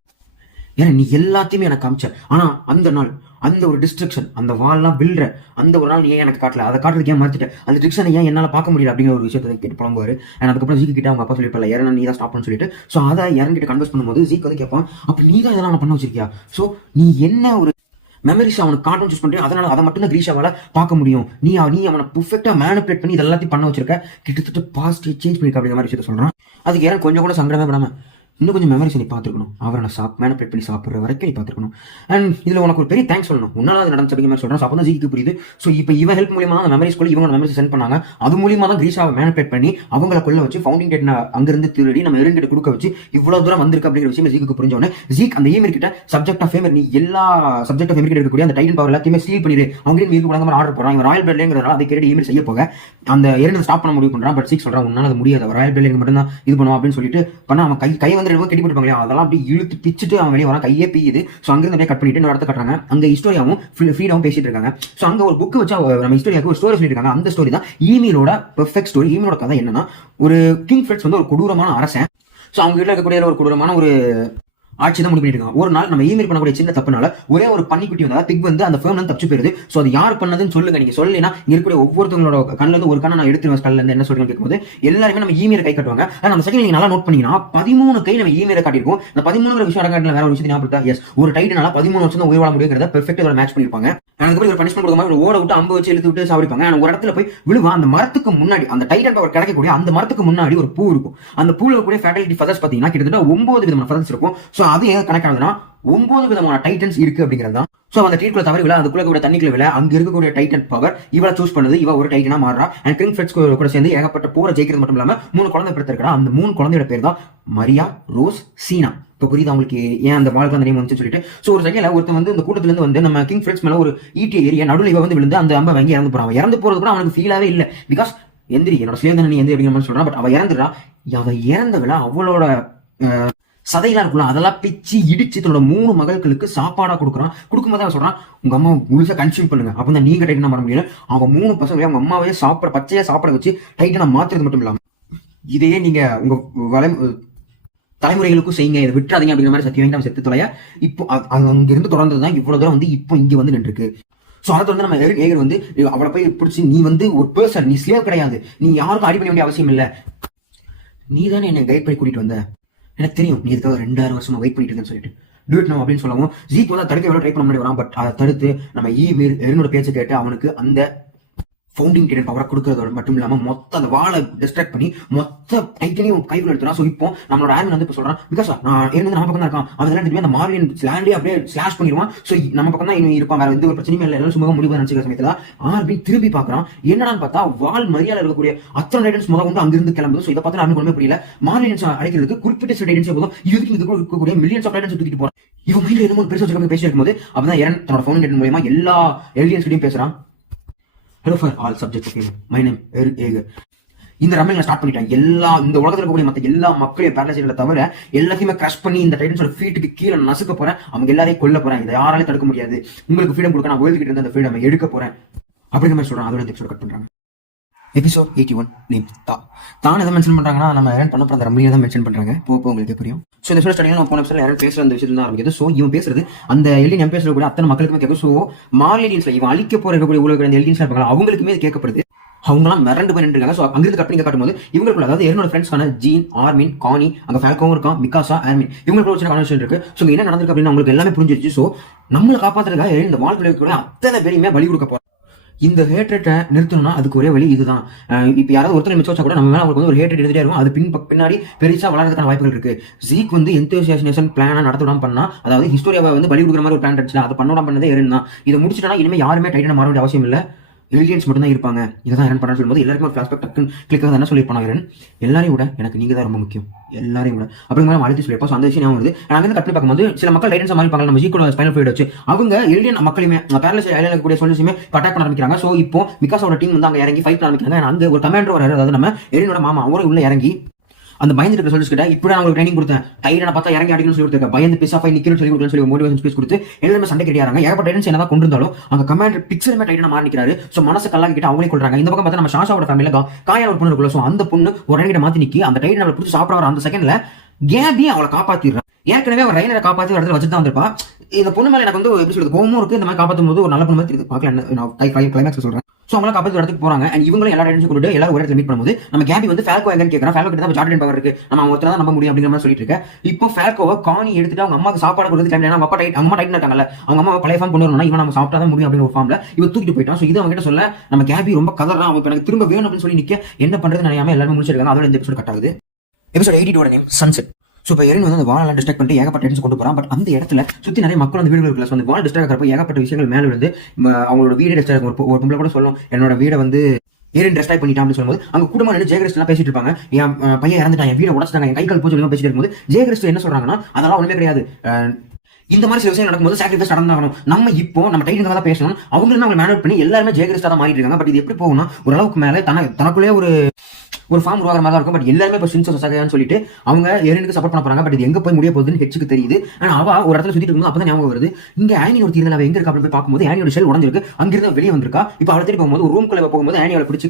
ஏன்னா நீ எல்லாத்தையுமே எனக்கு காமிச்ச, ஆனால் அந்த நாள் அந்த ஒரு டிஸ்ட்ரக்ஷன், அந்த வால்லாம் வில்ற அந்த ஒரு நாள் நீ ஏன் எனக்கு காட்டல, அதை காட்டுறதுக்கு ஏன் மறுத்துட்டேன், அந்த டிஸ்ட்ரக்ஷனை ஏன் என்னால் பார்க்க முடியல அப்படிங்கிற ஒரு விஷயத்தை கேட்டு புலம்புவார். அண்ட் அதுக்கப்புறம் ஜீக்கு கிட்ட அவங்க அப்பா சொல்லியிருப்பாங்க, யாரும் நீ தான் ஸ்டாப் பண்ணு சொல்லிட்டு. ஸோ அதை யாருங்கிட்ட கன்வெர்ஸ் பண்ணும்போது ஜீக் வந்து கேட்பான், அப்போ நீ தான் இதெல்லாம் பண்ண வச்சிருக்கியா, ஸோ நீ என்ன ஒரு மெமரிஸ் அவனுக்கு காட்டும் சூஸ் பண்ணுறேன், அதனால அதை மட்டும் தான் கிரீஷாவால் பார்க்க முடியும், நீ அவனை பர்ஃபெக்டாக மேனிபுலேட் பண்ணி இதெல்லாத்தையும் பண்ண வச்சிருக்க, கிட்டத்தட்ட பாஸ்ட் சேஞ்ச் பண்ணிருக்க அப்படிங்கிற மாதிரி விஷயத்தை சொல்கிறான். அதுக்கு யாரும் கொஞ்சம் கூட சங்கடமே படாமல் இன்னும் கொஞ்சம் மெமரிஸ் நீ பார்த்துருக்கணும், அவரை நான் மேனிபுலேட் பண்ணி சாப்பிட்ற வரைக்கும் நீ பார்த்துருக்கணும். அண்ட் இதில் உனக்கு ஒரு பெரிய தேங்க்ஸ் சொல்லணும், உன்னால அது நடந்துச்சு அப்படிங்கிற மாதிரி சொல்கிறேன். அப்போ தான் ஜீக்கு புரியுது. ஸோ இப்போ இவன் ஹெல்ப் மூலியமா அந்த மெமரிஸ் கூட இவங்க மெமரிஸ் சென்ட் பண்ணாங்க, அது மூலியமா தான் கிரீஷாவை மேனிபுலேட் பண்ணி அவங்கள கொள்ள வச்சு ஃபவுண்டிங் டேட் அங்கிருந்து திருடி நம்ம எரன் கிட்ட கொடுக்க வச்சு இவ்வளோ தூரம் வந்திருக்கு அப்படிங்கிற விஷயம் ஜீக்கு புரிஞ்சோன்னே ஜீக் அந்த ஈமெயில் கிட்ட சப்ஜெக்ட் ஆஃப் ஃபேமர், நீ எல்லா சப்ஜெக்ட் ஆஃப் ஃபேமர் கிட்ட இருக்கக்கூடிய அந்த டைட்டில் பவர் எல்லாத்தையுமே சீல் பண்ணிடு, அவங்க மீது கூட ஆர்டர் போடுறான். இவன் ராயல் பிளட்லேங்கிறதால அதை கேட்டு ஈமெயில் செய்ய போக அந்த எரன் ஸ்டாப் பண்ண முடிவு பண்ணுறான். பட் ஜீக் சொல்கிறான், உன்னால அது முடியாது, ராயல் பிளட்லேங்க மட்டும் தான் இது பண்ணுவான் அப்படின்னு சொல்லிட்டு பண்ண அவன் கை வந்து கட்டி போட்டுப்பாங்க, அதெல்லாம் அப்படி இழுத்து பிச்சுட்டு அவன் வெளியே வரான், கையே பெய்யுது. ஸோ அங்கிருந்து அப்படியே கட் பண்ணிட்டு இன்னொரு இடத்த கட்டுறாங்க. அங்கே ஹிஸ்டோரியாவும் ஃப்ரீடாவும் பேசிட்டு இருக்காங்க. ஸோ அங்கே ஒரு புக் வச்சு நம்ம ஹிஸ்டோரியாவுக்கு ஒரு ஸ்டோரி சொல்லியிருக்காங்க. அந்த ஸ்டோரி தான் ஈமெயிலோட பெர்ஃபெக்ட் ஸ்டோரி. ஈமெயிலோட கதை என்னன்னா, ஒரு கிங் ஃப்ரெட்ஸ் வந்து ஒரு கொடூரமான அரசன். ஸோ அவங்க வீட்டில் இருக்கக்கூடிய ஒரு கொடூரமான ஒரு ஆட்சி தான் முடிவு பண்ணிருக்காங்க. ஒரு நாள் நம்ம இமெயில் பண்ணக்கூடிய சின்ன தப்புனால ஒரே ஒரு பன்னிக்குட்டி வந்தா பிக் வந்து அந்த ஃபேம் வந்து தப்பிச்சு போயிருது. சோ அது யார் பண்ணதுன்னு சொல்லுங்க. நீங்க சொல்லலைன்னா இங்க இருக்கக்கூடிய ஒவ்வொருத்தவங்களோட கண்ணுல இருந்து ஒரு கண்ணை நான் எடுத்துருவேன். கண்ணுல இருந்து என்ன சொல்றேன்னு கேட்கும்போது எல்லாருமே நம்ம இமெயில் கை காட்டுவாங்க. ஆனா அந்த செகண்ட் நீங்க நல்லா நோட் பண்ணீங்கன்னா 13 கை நம்ம இமெயில் காட்டியிருக்கோம். இந்த 13 விஷயம் அடங்காட்டில வேற ஒரு விஷயம் ஞாபகம். எஸ், ஒரு டைட்டனால 13 வருஷம் தான் உயிர் வாழ முடியுங்கிறத பெர்ஃபெக்ட்டா ஒரு மேட்ச் பண்ணிருப்பாங்க. அதுக்கு ஒரு பனிஷ்மெண்ட் கொடுக்க மாதிரி ஓட விட்டு அம்பு வச்சு இழுத்து விட்டு சாப்பிடுப்பாங்க. ஆனா ஒரு இடத்துல போய் விழுவா, அந்த மரத்துக்கு முன்னாடி அந்த டைட்டன் பவர் கிடைக்கக்கூடிய அந்த மரத்துக்கு முன்னாடி ஒரு பூ இருக்கும். அந்த பூல இருக்கக்கூடிய ஃபேக்கல்டி ஃபெதர்ஸ் பாத்தீங்கன்னா கிட்டத்தட்ட 9 விதமான ஃபெதர்ஸ் இருக்கும். சோ அது ஏன் கனெக்ட் ஆகுதுன்னா 9 விதமான டைட்டன்ஸ் இருக்கு அப்படிங்கிறது தான். சோ அந்த ட்ரீட்ல தவறி விழா, அந்த குள்ள தண்ணிக்குள்ள விழா, அங்க இருக்கக்கூடிய டைட்டன் பவர் இவளை சூஸ் பண்ணுது. இவ ஒரு டைட்டனா மாறா. அண்ட் கிங் ஃபிரெட்ஸ் கூட சேர்ந்து ஏகப்பட்ட போரை ஜெயிக்கிறது மட்டும் இல்லாம 3 குழந்தை பிறந்திருக்கா. அந்த 3 குழந்தையோட பேர் தான் மரியா, ரோஸ், சீனா. இப்போ புரியுது அவங்களுக்கு ஏன் அந்த வாழ்க்கை அந்த நேம் வந்து சொல்லிட்டு. சோ ஒரு செகண்ட்ல ஒருத்தன் வந்து இந்த கூட்டத்துல இருந்து வந்து நம்ம கிங் ஃபிரெட்ஸ் மேல ஒரு ஈட்டி ஏரியா நடுவில் இவ வந்து விழுந்து அந்த அம்ப வாங்கி இறந்து போறான். இறந்து போறது கூட அவனுக்கு ஃபீலாவே இல்லை. பிகாஸ் எந்திரி என்னோட ஸ்லேவ் தானே நீ எந்திரி அப்படிங்கிற மாதிரி சொல்றான். பட் அவ இறந்துடா. அவ இறந்தவள அவளோட சதையெல்லாம் இருக்குல்ல அதெல்லாம் பிச்சு இடிச்சு தன்னோட 3 மகள்களுக்கு சாப்பாடா கொடுக்குறான். கொடுக்கும்போது அவன் சொல்றான், உங்க அம்மா முழுசா கன்சியூம் பண்ணுங்க, அப்பதான் நீங்க டைட்டனா மாற முடியல. அவன் 3 பசங்க அவங்க அம்மாவே பச்சையா சாப்பிட வச்சு டைட்டனா மாத்துறது மட்டும் இல்லாம இதையே நீங்க உங்க தலைமுறைகளுக்கும் செய்யுங்க, இதை விட்டுறாதீங்க அப்படிங்கிற மாதிரி சத்தியம் வாங்கி நம்ம செத்து தொலையா. இப்போ அங்கிருந்து தொடர்ந்ததுதான் இவ்வளவு தூரம் வந்து இப்போ இங்க வந்து நின்றுருக்கு. சோ அதை வந்து நம்ம ஏகர் வந்து அவளை போய் பிடிச்சி, நீ வந்து ஒரு பர்சன், நீ ஸ்லேவ் கிடையாது, நீ யாருக்கும் அடி பண்ண வேண்டிய அவசியம் இல்லை, நீ தானே என்ன கைட் பண்ணி கூட்டிட்டு வந்த, எனக்கு தெரியும் நீ இதுக்காக 2000 வருஷமா வெயிட் பண்ணிட்டு இருக்கேன்னு சொல்லிட்டு டூட் நோ அப்படின்னு சொல்லவும் ஜீக் வந்து தடுக்க எவ்வளவு ட்ரை பண்ண முடியாது வரான். பட் அதை தடுத்து நம்ம என்னோட பேச்சை கேட்டு அவனுக்கு அந்த ஃபவுண்டிங் டைட்டன் பவரை கொடுக்கறதோட மட்டும் இல்லாம மொத்த அந்த வாழை டிஸ்ட்ராக்ட் பண்ணி மொத்த டைட்டனையும் கைக்குள்ள எடுத்துறான். சோ இப்போ நம்மளோட ஆர்மி வந்து இப்ப சொல்றான், பிகாஸ் நான் இருந்து நம்ம பக்கம் தான் இருக்கான், அவன் எல்லாம் திரும்பி அந்த மார்லியன் லேண்டே அப்படியே ஸ்லாஷ் பண்ணிடுவான். சோ நம்ம பக்கம் தான் இன்னும் இருப்பான், வேற எந்த ஒரு பிரச்சனையும் இல்லை, எல்லாம் சுமூக முடிவு நினைச்சிக்கிற சமயத்துல ஆர்மி திரும்பி பாக்குறான். என்னடான்னு பார்த்தா வால் மரியாதை இருக்கக்கூடிய அத்தனை டைட்டன்ஸ் முதல் வந்து அங்கிருந்து கிளம்புது. சோ இதை பார்த்து ஆர்மி ஒண்ணுமே புரியல. மார்லியன்ஸ் அடைக்கிறதுக்கு குறிப்பிட்ட சில டைட்டன்ஸ் போதும், இதுக்கு இருக்கக்கூடிய மில்லியன்ஸ் ஆஃப் டைட்டன்ஸ் தூக்கிட்டு போறான். இவன் மைண்ட்ல என்னமோ பெருசா வச்சுக்காம பேசிட்டு இருக்கும்போது அப்பதான் எரன் தன்னோட ஃபவுண்டிங் டைட்டன் மூலமா எல்லா ஏலியன்ஸ் கிட்டையும் பேசுறான். Hello for all subjects of human. My name is Eric. இந்த ரம்மிங் ஸ்டார்ட் பண்ணிட்டாங்க. இந்த உலகத்துல இருக்கக்கூடிய மற்ற எல்லா மக்களையும் பேரலைஸ்ல தவிர எல்லாத்தையுமே கிரஷ் பண்ணி இந்த டைட்டன்ஸோட ஃபீட்டுக்கு கீழே நசுக்க போறேன், அவங்க எல்லாரையும் கொல்ல போறேன், இதை யாராலையும் தடுக்க முடியாது, உங்களுக்கு ஃப்ரீடம் கொடுக்க நான் வேர்ல்டு கிட்ட இருந்து அந்த ஃப்ரீடம் எடுக்க போறேன் அப்படிங்கிற மாதிரி சொல்றாங்க. அதோட இந்த எபிசோட் கட் பண்றாங்க. எபிசோட் 81 நேம் தான் எதை மென்ஷன் பண்றாங்கன்னா நம்ம ஏன் பண்ண அந்த ரம்மியை தான் மென்ஷன் பண்றாங்க. போக உங்களுக்கு புரியும். ஸோ இந்த எபிசோட் ஸ்டார்டிங்ல நம்ம போன எபிசோட்ல யாரும் பேசுற அந்த விஷயத்துல தான் ஆரம்பிக்குது. ஸோ இவன் பேசுறது அந்த எலியன் எம் பேசுறது கூட அத்தனை மக்களுக்குமே கேட்கும். ஸோ மார்லியன்ஸ்ல இவன் அழிக்க போற இருக்கக்கூடிய உலக இந்த எலியன்ஸ் இருப்பாங்க, அவங்களுக்குமே கேட்கப்படுது. அவங்களாம் மிரண்டு போய் நின்றுருக்காங்க. ஸோ அங்கிருந்து கட்டிங்க காட்டும்போது இவங்களுக்குள்ள, அதாவது என்னோட ஃப்ரெண்ட்ஸ்க்கான ஜீன், ஆர்மின், கானி, அங்க ஃபேல்கோவும் இருக்கான், மிகாசா, ஆர்மின், இவங்களுக்கு ஒரு சின்ன கான்வர்சேஷன் இருக்கு. ஸோ என்ன நடந்திருக்கு அப்படின்னு அவங்களுக்கு எல்லாமே புரிஞ்சிருச்சு. ஸோ நம்மளை காப்பாத்துறதுக்காக இந்த வாழ்க்கையில கூட அத்தனை பேரையுமே பலி கொடுக்க போறோம். இந்த ஹேட்ரேட்டை நிறுத்தணும்னா அதுக்கு ஒரே வழி இதுதான். இப்போ யாராவது ஒருத்தர் மிச்சம் வச்சா கூட நம்ம மேலே அவங்களுக்கு வந்து ஒரு ஹேட்ரேட் எடுத்துட்டே இருக்கும். அது பின்னாடி பெருசா வளர்றதுக்கான வாய்ப்புகள் இருக்கு. ஜீக் வந்து எந்தோசியேஷன் பிளான நடத்த விடாம பண்ணா, அதாவது ஹிஸ்டோரியாவை வந்து பலி கொடுக்குற மாதிரி ஒரு பிளான் இருந்துச்சு, அதை பண்ண பண்ணதே இருந்தான். இதை முடிச்சுட்டா இனிமே யாருமே டைட்டனா மாற வேண்டிய அவசியம் இல்லை, ஏலியன்ஸ் மட்டும் தான் இருப்பாங்க. இதான் எரன் பண்ண சொல்லும்போது எல்லாருக்கும் ஒரு ஃபிளாஷ்பேக் டக்குன்னு கிளிக் ஆகுது. என்ன சொல்லியிருப்பாங்க, எரன் எல்லாரையும் விட எனக்கு நீங்க தான் ரொம்ப முக்கியம், எல்லாரையும் விட அப்படிங்கிற மாதிரி அழுத்தி சொல்லியிருப்போம். அந்த விஷயம் வருது. அங்கே கட்டி பார்க்கும்போது சில மக்கள் டைட்டன்ஸ் மாதிரி பார்க்கலாம். நம்ம ஜீக்கோட ஸ்பைனல் ஃப்ளூயிட் வச்சு அவங்க ஏலியன் மக்களுமே பேரலைஸ் ஐலண்ட் கூடிய சொல்யூஷமே அட்டாக் பண்ண ஆரம்பிக்கிறாங்க. ஸோ இப்போ மிகாஸோட டீம் வந்து அங்கே இறங்கி ஃபைட் ஆரம்பிக்கிறாங்க. அங்கே ஒரு கமாண்டர் வராரு, அதாவது நம்ம ஏலியனோட மாமா, அவரை உள்ள இறங்கி அந்த பயந்துட்டு சொல்லி கிட்ட இப்படி நான் உங்களுக்கு ட்ரைனிங் கொடுத்தேன், டைட்டனை பார்த்தா இறங்கி அடிக்கணும்னு சொல்லி கொடுத்தேன், பயந்து பிசா ஃபை நிக்கணும்னு சொல்லி கொடுத்தேன்னு சொல்லி மோட்டிவேஷன் ஸ்பீச் கொடுத்து எல்லாருமே சண்டை கிடையாங்க. ஏகப்பட்ட டைட்டன்ஸ் என்னதான் கொண்டு இருந்தாலும் அங்க கமாண்டர் பிக்சருமே டைட்டனா மாறி நிற்கிறாரு. ஸோ மனசு கல்லாங்க கிட்ட அவங்களே கொள்றாங்க. இந்த பக்கம் பார்த்தா நம்ம ஷாஷாவோட ஃபேமிலியில காயா ஒரு பொண்ணு இருக்குல்ல, ஸோ அந்த பொண்ணு ஒரு ரைனிட்ட மாத்தி நிக்கி அந்த டைட்டன் அவளை பிடிச்சி சாப்பிட வர அந்த செகண்ட்ல கேபி அவளை காப்பாத்திடுறான். ஏற்கனவே ஒரு ரைனரை காப்பாத்தி இடத்துல வச்சுட்டு தான் வந்திருப்பா. இந்த பொண்ணு மேல எனக்கு வந்து எப்படி சொல்றது கோவமும் இருக்கு. இந்த மாதிரி காப்பாற்றும் போது ஒரு நல்ல பொண்ணு மாதிரி பார்க்கல. கிளைமேக்ஸ் சொல்றேன். ஸோ அவங்கள காப்பாற்ற இடத்துக்கு போறாங்க. அண்ட் இவங்களும் எல்லா டைட்டன்ஸும் கொண்டு எல்லாரும் ஒரு இடத்துல மீட் பண்ணும்போது நம்ம கேபி வந்து ஃபேல்கோ எங்கன்னு கேட்கறான். ஃபேல்கோ கிட்ட தான் ஜார்டன் பவர் இருக்கு, நம்ம ஒருத்தர் தான் நம்ப முடியும் அப்படிங்கிற மாதிரி சொல்லிட்டு இருக்கேன். இப்போ ஃபேல்கோவை காணி எடுத்துட்டு அவங்க அம்மாக்கு சாப்பாடு கொடுத்து டைம் அவங்க அம்மா டைட்டன் இருக்காங்கல்ல, அவங்க அம்மா பழைய ஃபார்ம் கொண்டு வரணும்னா இவன் நம்ம சாப்பிட்டா தான் முடியும் அப்படிங்கிற ஒரு ஃபார்ம்ல இவன் தூக்கிட்டு போயிட்டான். ஸோ இது அவங்க கிட்ட சொல்ல நம்ம கேபி ரொம்ப கதறான். அவன் எனக்கு திரும்ப வேணும் அப்படின்னு சொல்லி நிக்க என்ன பண்றது நினையாம எல்லாரும் முடிச்சிருக்காங்க. அதோட இந்த எபிசோட் கட் ஆகுது. Episode 82 name sunset. ஸோ இப்போ எரின் வந்து அந்த வாழெல்லாம் டிஸ்ட்ராக்ட் பண்ணிட்டு ஏகப்பட்ட டைட்டன்ஸ் கொண்டு போறான். பட் அந்த இடத்துல சுற்றி நிறைய மக்கள் அந்த வீடுகள் இருக்குல்ல, அந்த வால் டிஸ்ட்ராக்ட் ஆகிறப்ப ஏகப்பட்ட விஷயங்கள் மேலே வந்து அவங்களோட வீடு டிஸ்ட்ராக்ட் ஒரு பொம்பளை கூட சொல்லும், என்னோட வீடை வந்து ஏரின் டிஸ்ட்ராக்ட் பண்ணிட்டான் அப்படின்னு சொல்லும்போது அங்க குடும்பம் நின்று ஜெயகிறிஸ்ட் எல்லாம் பேசிட்டு இருப்பாங்க. என் பையன் இறந்துட்டான், என் வீடை உடச்சிட்டாங்க, என் கை கால் போச்சு பேசிட்டு இருக்கும்போது ஜெயகிறிஸ்ட் என்ன சொல்றாங்கன்னா அதெல்லாம் ஒண்ணுமே கிடையாது, இந்த மாதிரி சில விஷயம் நடக்கும்போது சாக்ரிஃபைஸ் நடந்தாகணும், நம்ம இப்போ நம்ம டைட்டனுக்காக தான் பேசணும், அவங்களும் அவங்க மேனேஜ் பண்ணி எல்லாருமே ஜெயகிறிஸ்டா தான் மாறிட்டு இருக்காங்க. பட் இது எப்படி போகும்னா ஓரளவுக்கு மேலே தனக்குள்ளே ஒரு ஃபார்ம் உருவாகிற மாதிரி தான் இருக்கும். பட் எல்லாருமே இப்போ சின்சோ சசாகான்னு சொல்லிட்டு அவங்க எரினுக்கு சப்போர்ட் பண்ண போறாங்க. பட் இது எங்க போய் முடிய போகுதுன்னு ஹெச்சுக்கு தெரியுது. ஆனா அவ ஒரு இடத்துல சுத்திட்டு இருக்கும்போது அப்பதான் ஞாபகம் வருது, இங்க ஆனி ஒரு தீர்ந்து அவ எங்க இருக்கா போய் பார்க்கும்போது ஆனியோட ஷெல் உடஞ்சிருக்கு, அங்கிருந்து வெளியே வந்திருக்கா. இப்போ அவளை தேடி போகும்போது ஒரு ரூம்குள்ள போகும்போது ஆனியோட பிடிச்சி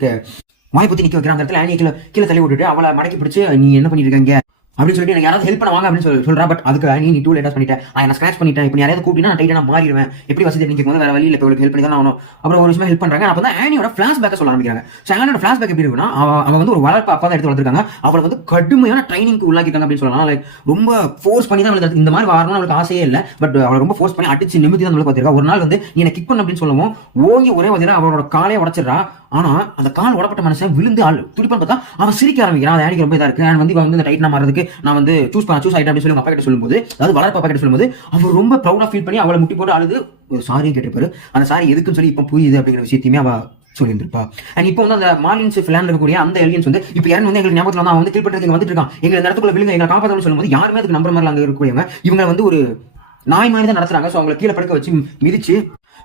வாய்ப்பு நிக்க வைக்கிற அந்த இடத்துல ஆனியை கீழே தள்ளி விட்டுட்டு அவளை மடக்கி பிடிச்சி நீ என்ன பண்ணிட்டு இருக்கீங்க அப்படின்னு சொல்லிட்டு எனக்கு யாராவது ஹெல்ப் பண்ண வாங்க அப்படின்னு சொல்றா. பட் அதுக்கு நீ டூ லேட்டா பண்ணிட்டேன், நான் ஸ்கிராச் பண்ணிட்டேன், இப்போ யாராவது கூப்பிட்டா நான் டைட்டா நான் மாறிடுவேன், எப்படி வசதி நீங்க வந்து வேற வழியில் இப்போ ஹெல்ப் பண்ணி தான் ஆகணும். அப்புறம் ஒரு விஷயம் ஹெல்ப் பண்றாங்க. அப்போ தான் ஆனியோட ஃபிளாஷ்பேக்கை சொல்ல ஆரம்பிக்கிறாங்க. ஸோ ஆனியோட ஃபிளாஷ்பேக் எப்படி இருக்குன்னா, அவன் வந்து ஒரு வளர்ப்பு அப்பா தான் எடுத்து வளர்த்துருக்காங்க. அவளை வந்து கடுமையான ட்ரைனிங்க்கு உள்ளாக்கிட்டாங்க அப்படின்னு சொல்லலாம். லைக் ரொம்ப ஃபோர்ஸ் பண்ணி தான் அவளுக்கு இந்த மாதிரி வரணும்னு அவளுக்கு ஆசையே இல்லை. பட் அவளை ரொம்ப ஃபோர்ஸ் பண்ணி அடிச்சு நிமித்தி தான் நம்மளுக்கு பார்த்திருக்கா. ஒரு நாள் வந்து நீ என்ன கிக் பண்ண அப்படின்னு சொல்லவும் ஓங்கி ஒரே வகையில் அவளோட காலையை உடச்சிடறா. ஆனா அந்த கால் உடப்பட்ட மனுஷன் விழுந்து துடிப்பான்னு பார்த்தா அவன் சிரிக்க ஆரம்பிக்கிறான். அது ஆனிக்கு ரொம்ப இதா இருக்கு. நான் வந்து இவன் வந்து இந்த டைட்னா மாறதுக்கு நான் வந்து சூஸ் ஆயிட்டேன் அப்படின்னு சொல்லி அப்பா கிட்ட சொல்லும்போது, அதாவது வளர்ப்பு அப்பா கிட்ட சொல்லும்போது அவர் ரொம்ப ப்ரௌடா ஃபீல் பண்ணி அவளை முட்டி போட்டு அழுது சாரியும் கேட்டிருப்பாரு. அந்த சாரி எதுக்குன்னு சொல்லி இப்போ புரியுது அப்படிங்கிற விஷயத்தையுமே அவ சொல்லியிருந்திருப்பா. அண்ட் இப்போ வந்து அந்த மார்லின்ஸ் ஃபிளான் இருக்கக்கூடிய அந்த எலியன்ஸ் வந்து இப்போ யாரும் வந்து எங்களுக்கு ஞாபகத்தில் வந்து அவன் வந்து கீழ்பட்டு வந்துட்டு இருக்கான், எங்க இந்த இடத்துக்குள்ள விழுங்க, எங்களை காப்பாற்றணும்னு சொல்லும்போது யாருமே அதுக்கு நம்புற மாதிரி அங்கே இருக்கக்கூடியவங்க இவங்க வந்து ஒரு நாய் மாதிரி தான் நடத்துறாங்க. ஸோ அவங்களை கீழே படுக்க வச்சு மிதிச்சு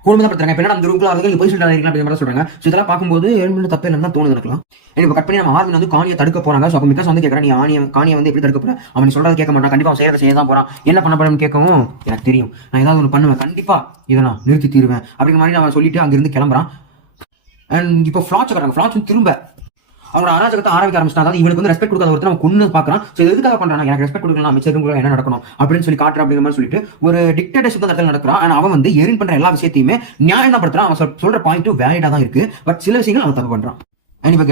கொடுமைப்படுத்துறாங்க. இப்போ அந்த ரூம்ல அவங்க போய் சொல்லிட்டு அப்படிங்கிற மாதிரி சொல்றாங்க. ஸோ இதெல்லாம் பார்க்கும்போது எழுந்து தப்பே இல்லைன்னு தான் தோணுது எனக்குலாம். இப்போ கட் பண்ணி நம்ம ஆர்மின் வந்து காணியை தடுக்க போறாங்க. ஸோ அப்போ மிகாஸ் வந்து கேட்கறேன், நீ காணியை வந்து எப்படி தடுக்க போற, அவன் சொல்றதை கேட்க மாட்டான், கண்டிப்பா அவன் செய்யறதை செய்ய தான் போறான், என்ன பண்ண போறேன்னு கேட்கவும் எனக்கு தெரியும், நான் ஏதாவது ஒன்று பண்ணுவேன், கண்டிப்பா இதை நான் நிறுத்தி தீருவேன் அப்படிங்கிற மாதிரி நான் சொல்லிட்டு அங்கிருந்து கிளம்புறான். அண்ட் இப்போ ஃபிளாட்ச் வராங்க. ஃபிளாட்ச் திரும்ப அவனோட அராஜகத்தை ஆரம்பிக்க ஆரம்பிச்சிட்டான். அதாவது இவனுக்கு வந்து ரெஸ்பெக்ட் கொடுக்காத ஒருத்தர் அவன் கொண்டு பார்க்கறான். ஸோ எதுக்காக பண்றான், எனக்கு ரெஸ்பெக்ட் கொடுக்கலாம், அமைச்சருக்குள்ள என்ன நடக்கணும் அப்படின்னு சொல்லி காட்டுற அப்படிங்கிற மாதிரி சொல்லிட்டு ஒரு டிக்டேட்டர்ஷிப் தான் இடத்துல நடக்கிறான். ஆனால் அவன் வந்து எரின் பண்ற எல்லா விஷயத்தையுமே நியாயம் தான் படுத்துறான். அவன் சொல்ற பாயிண்ட்டும் வேலிடா தான் இருக்கு. பட் சில விஷயங்கள் அவன் தப்பு பண்றான். அண்ட் இப்போ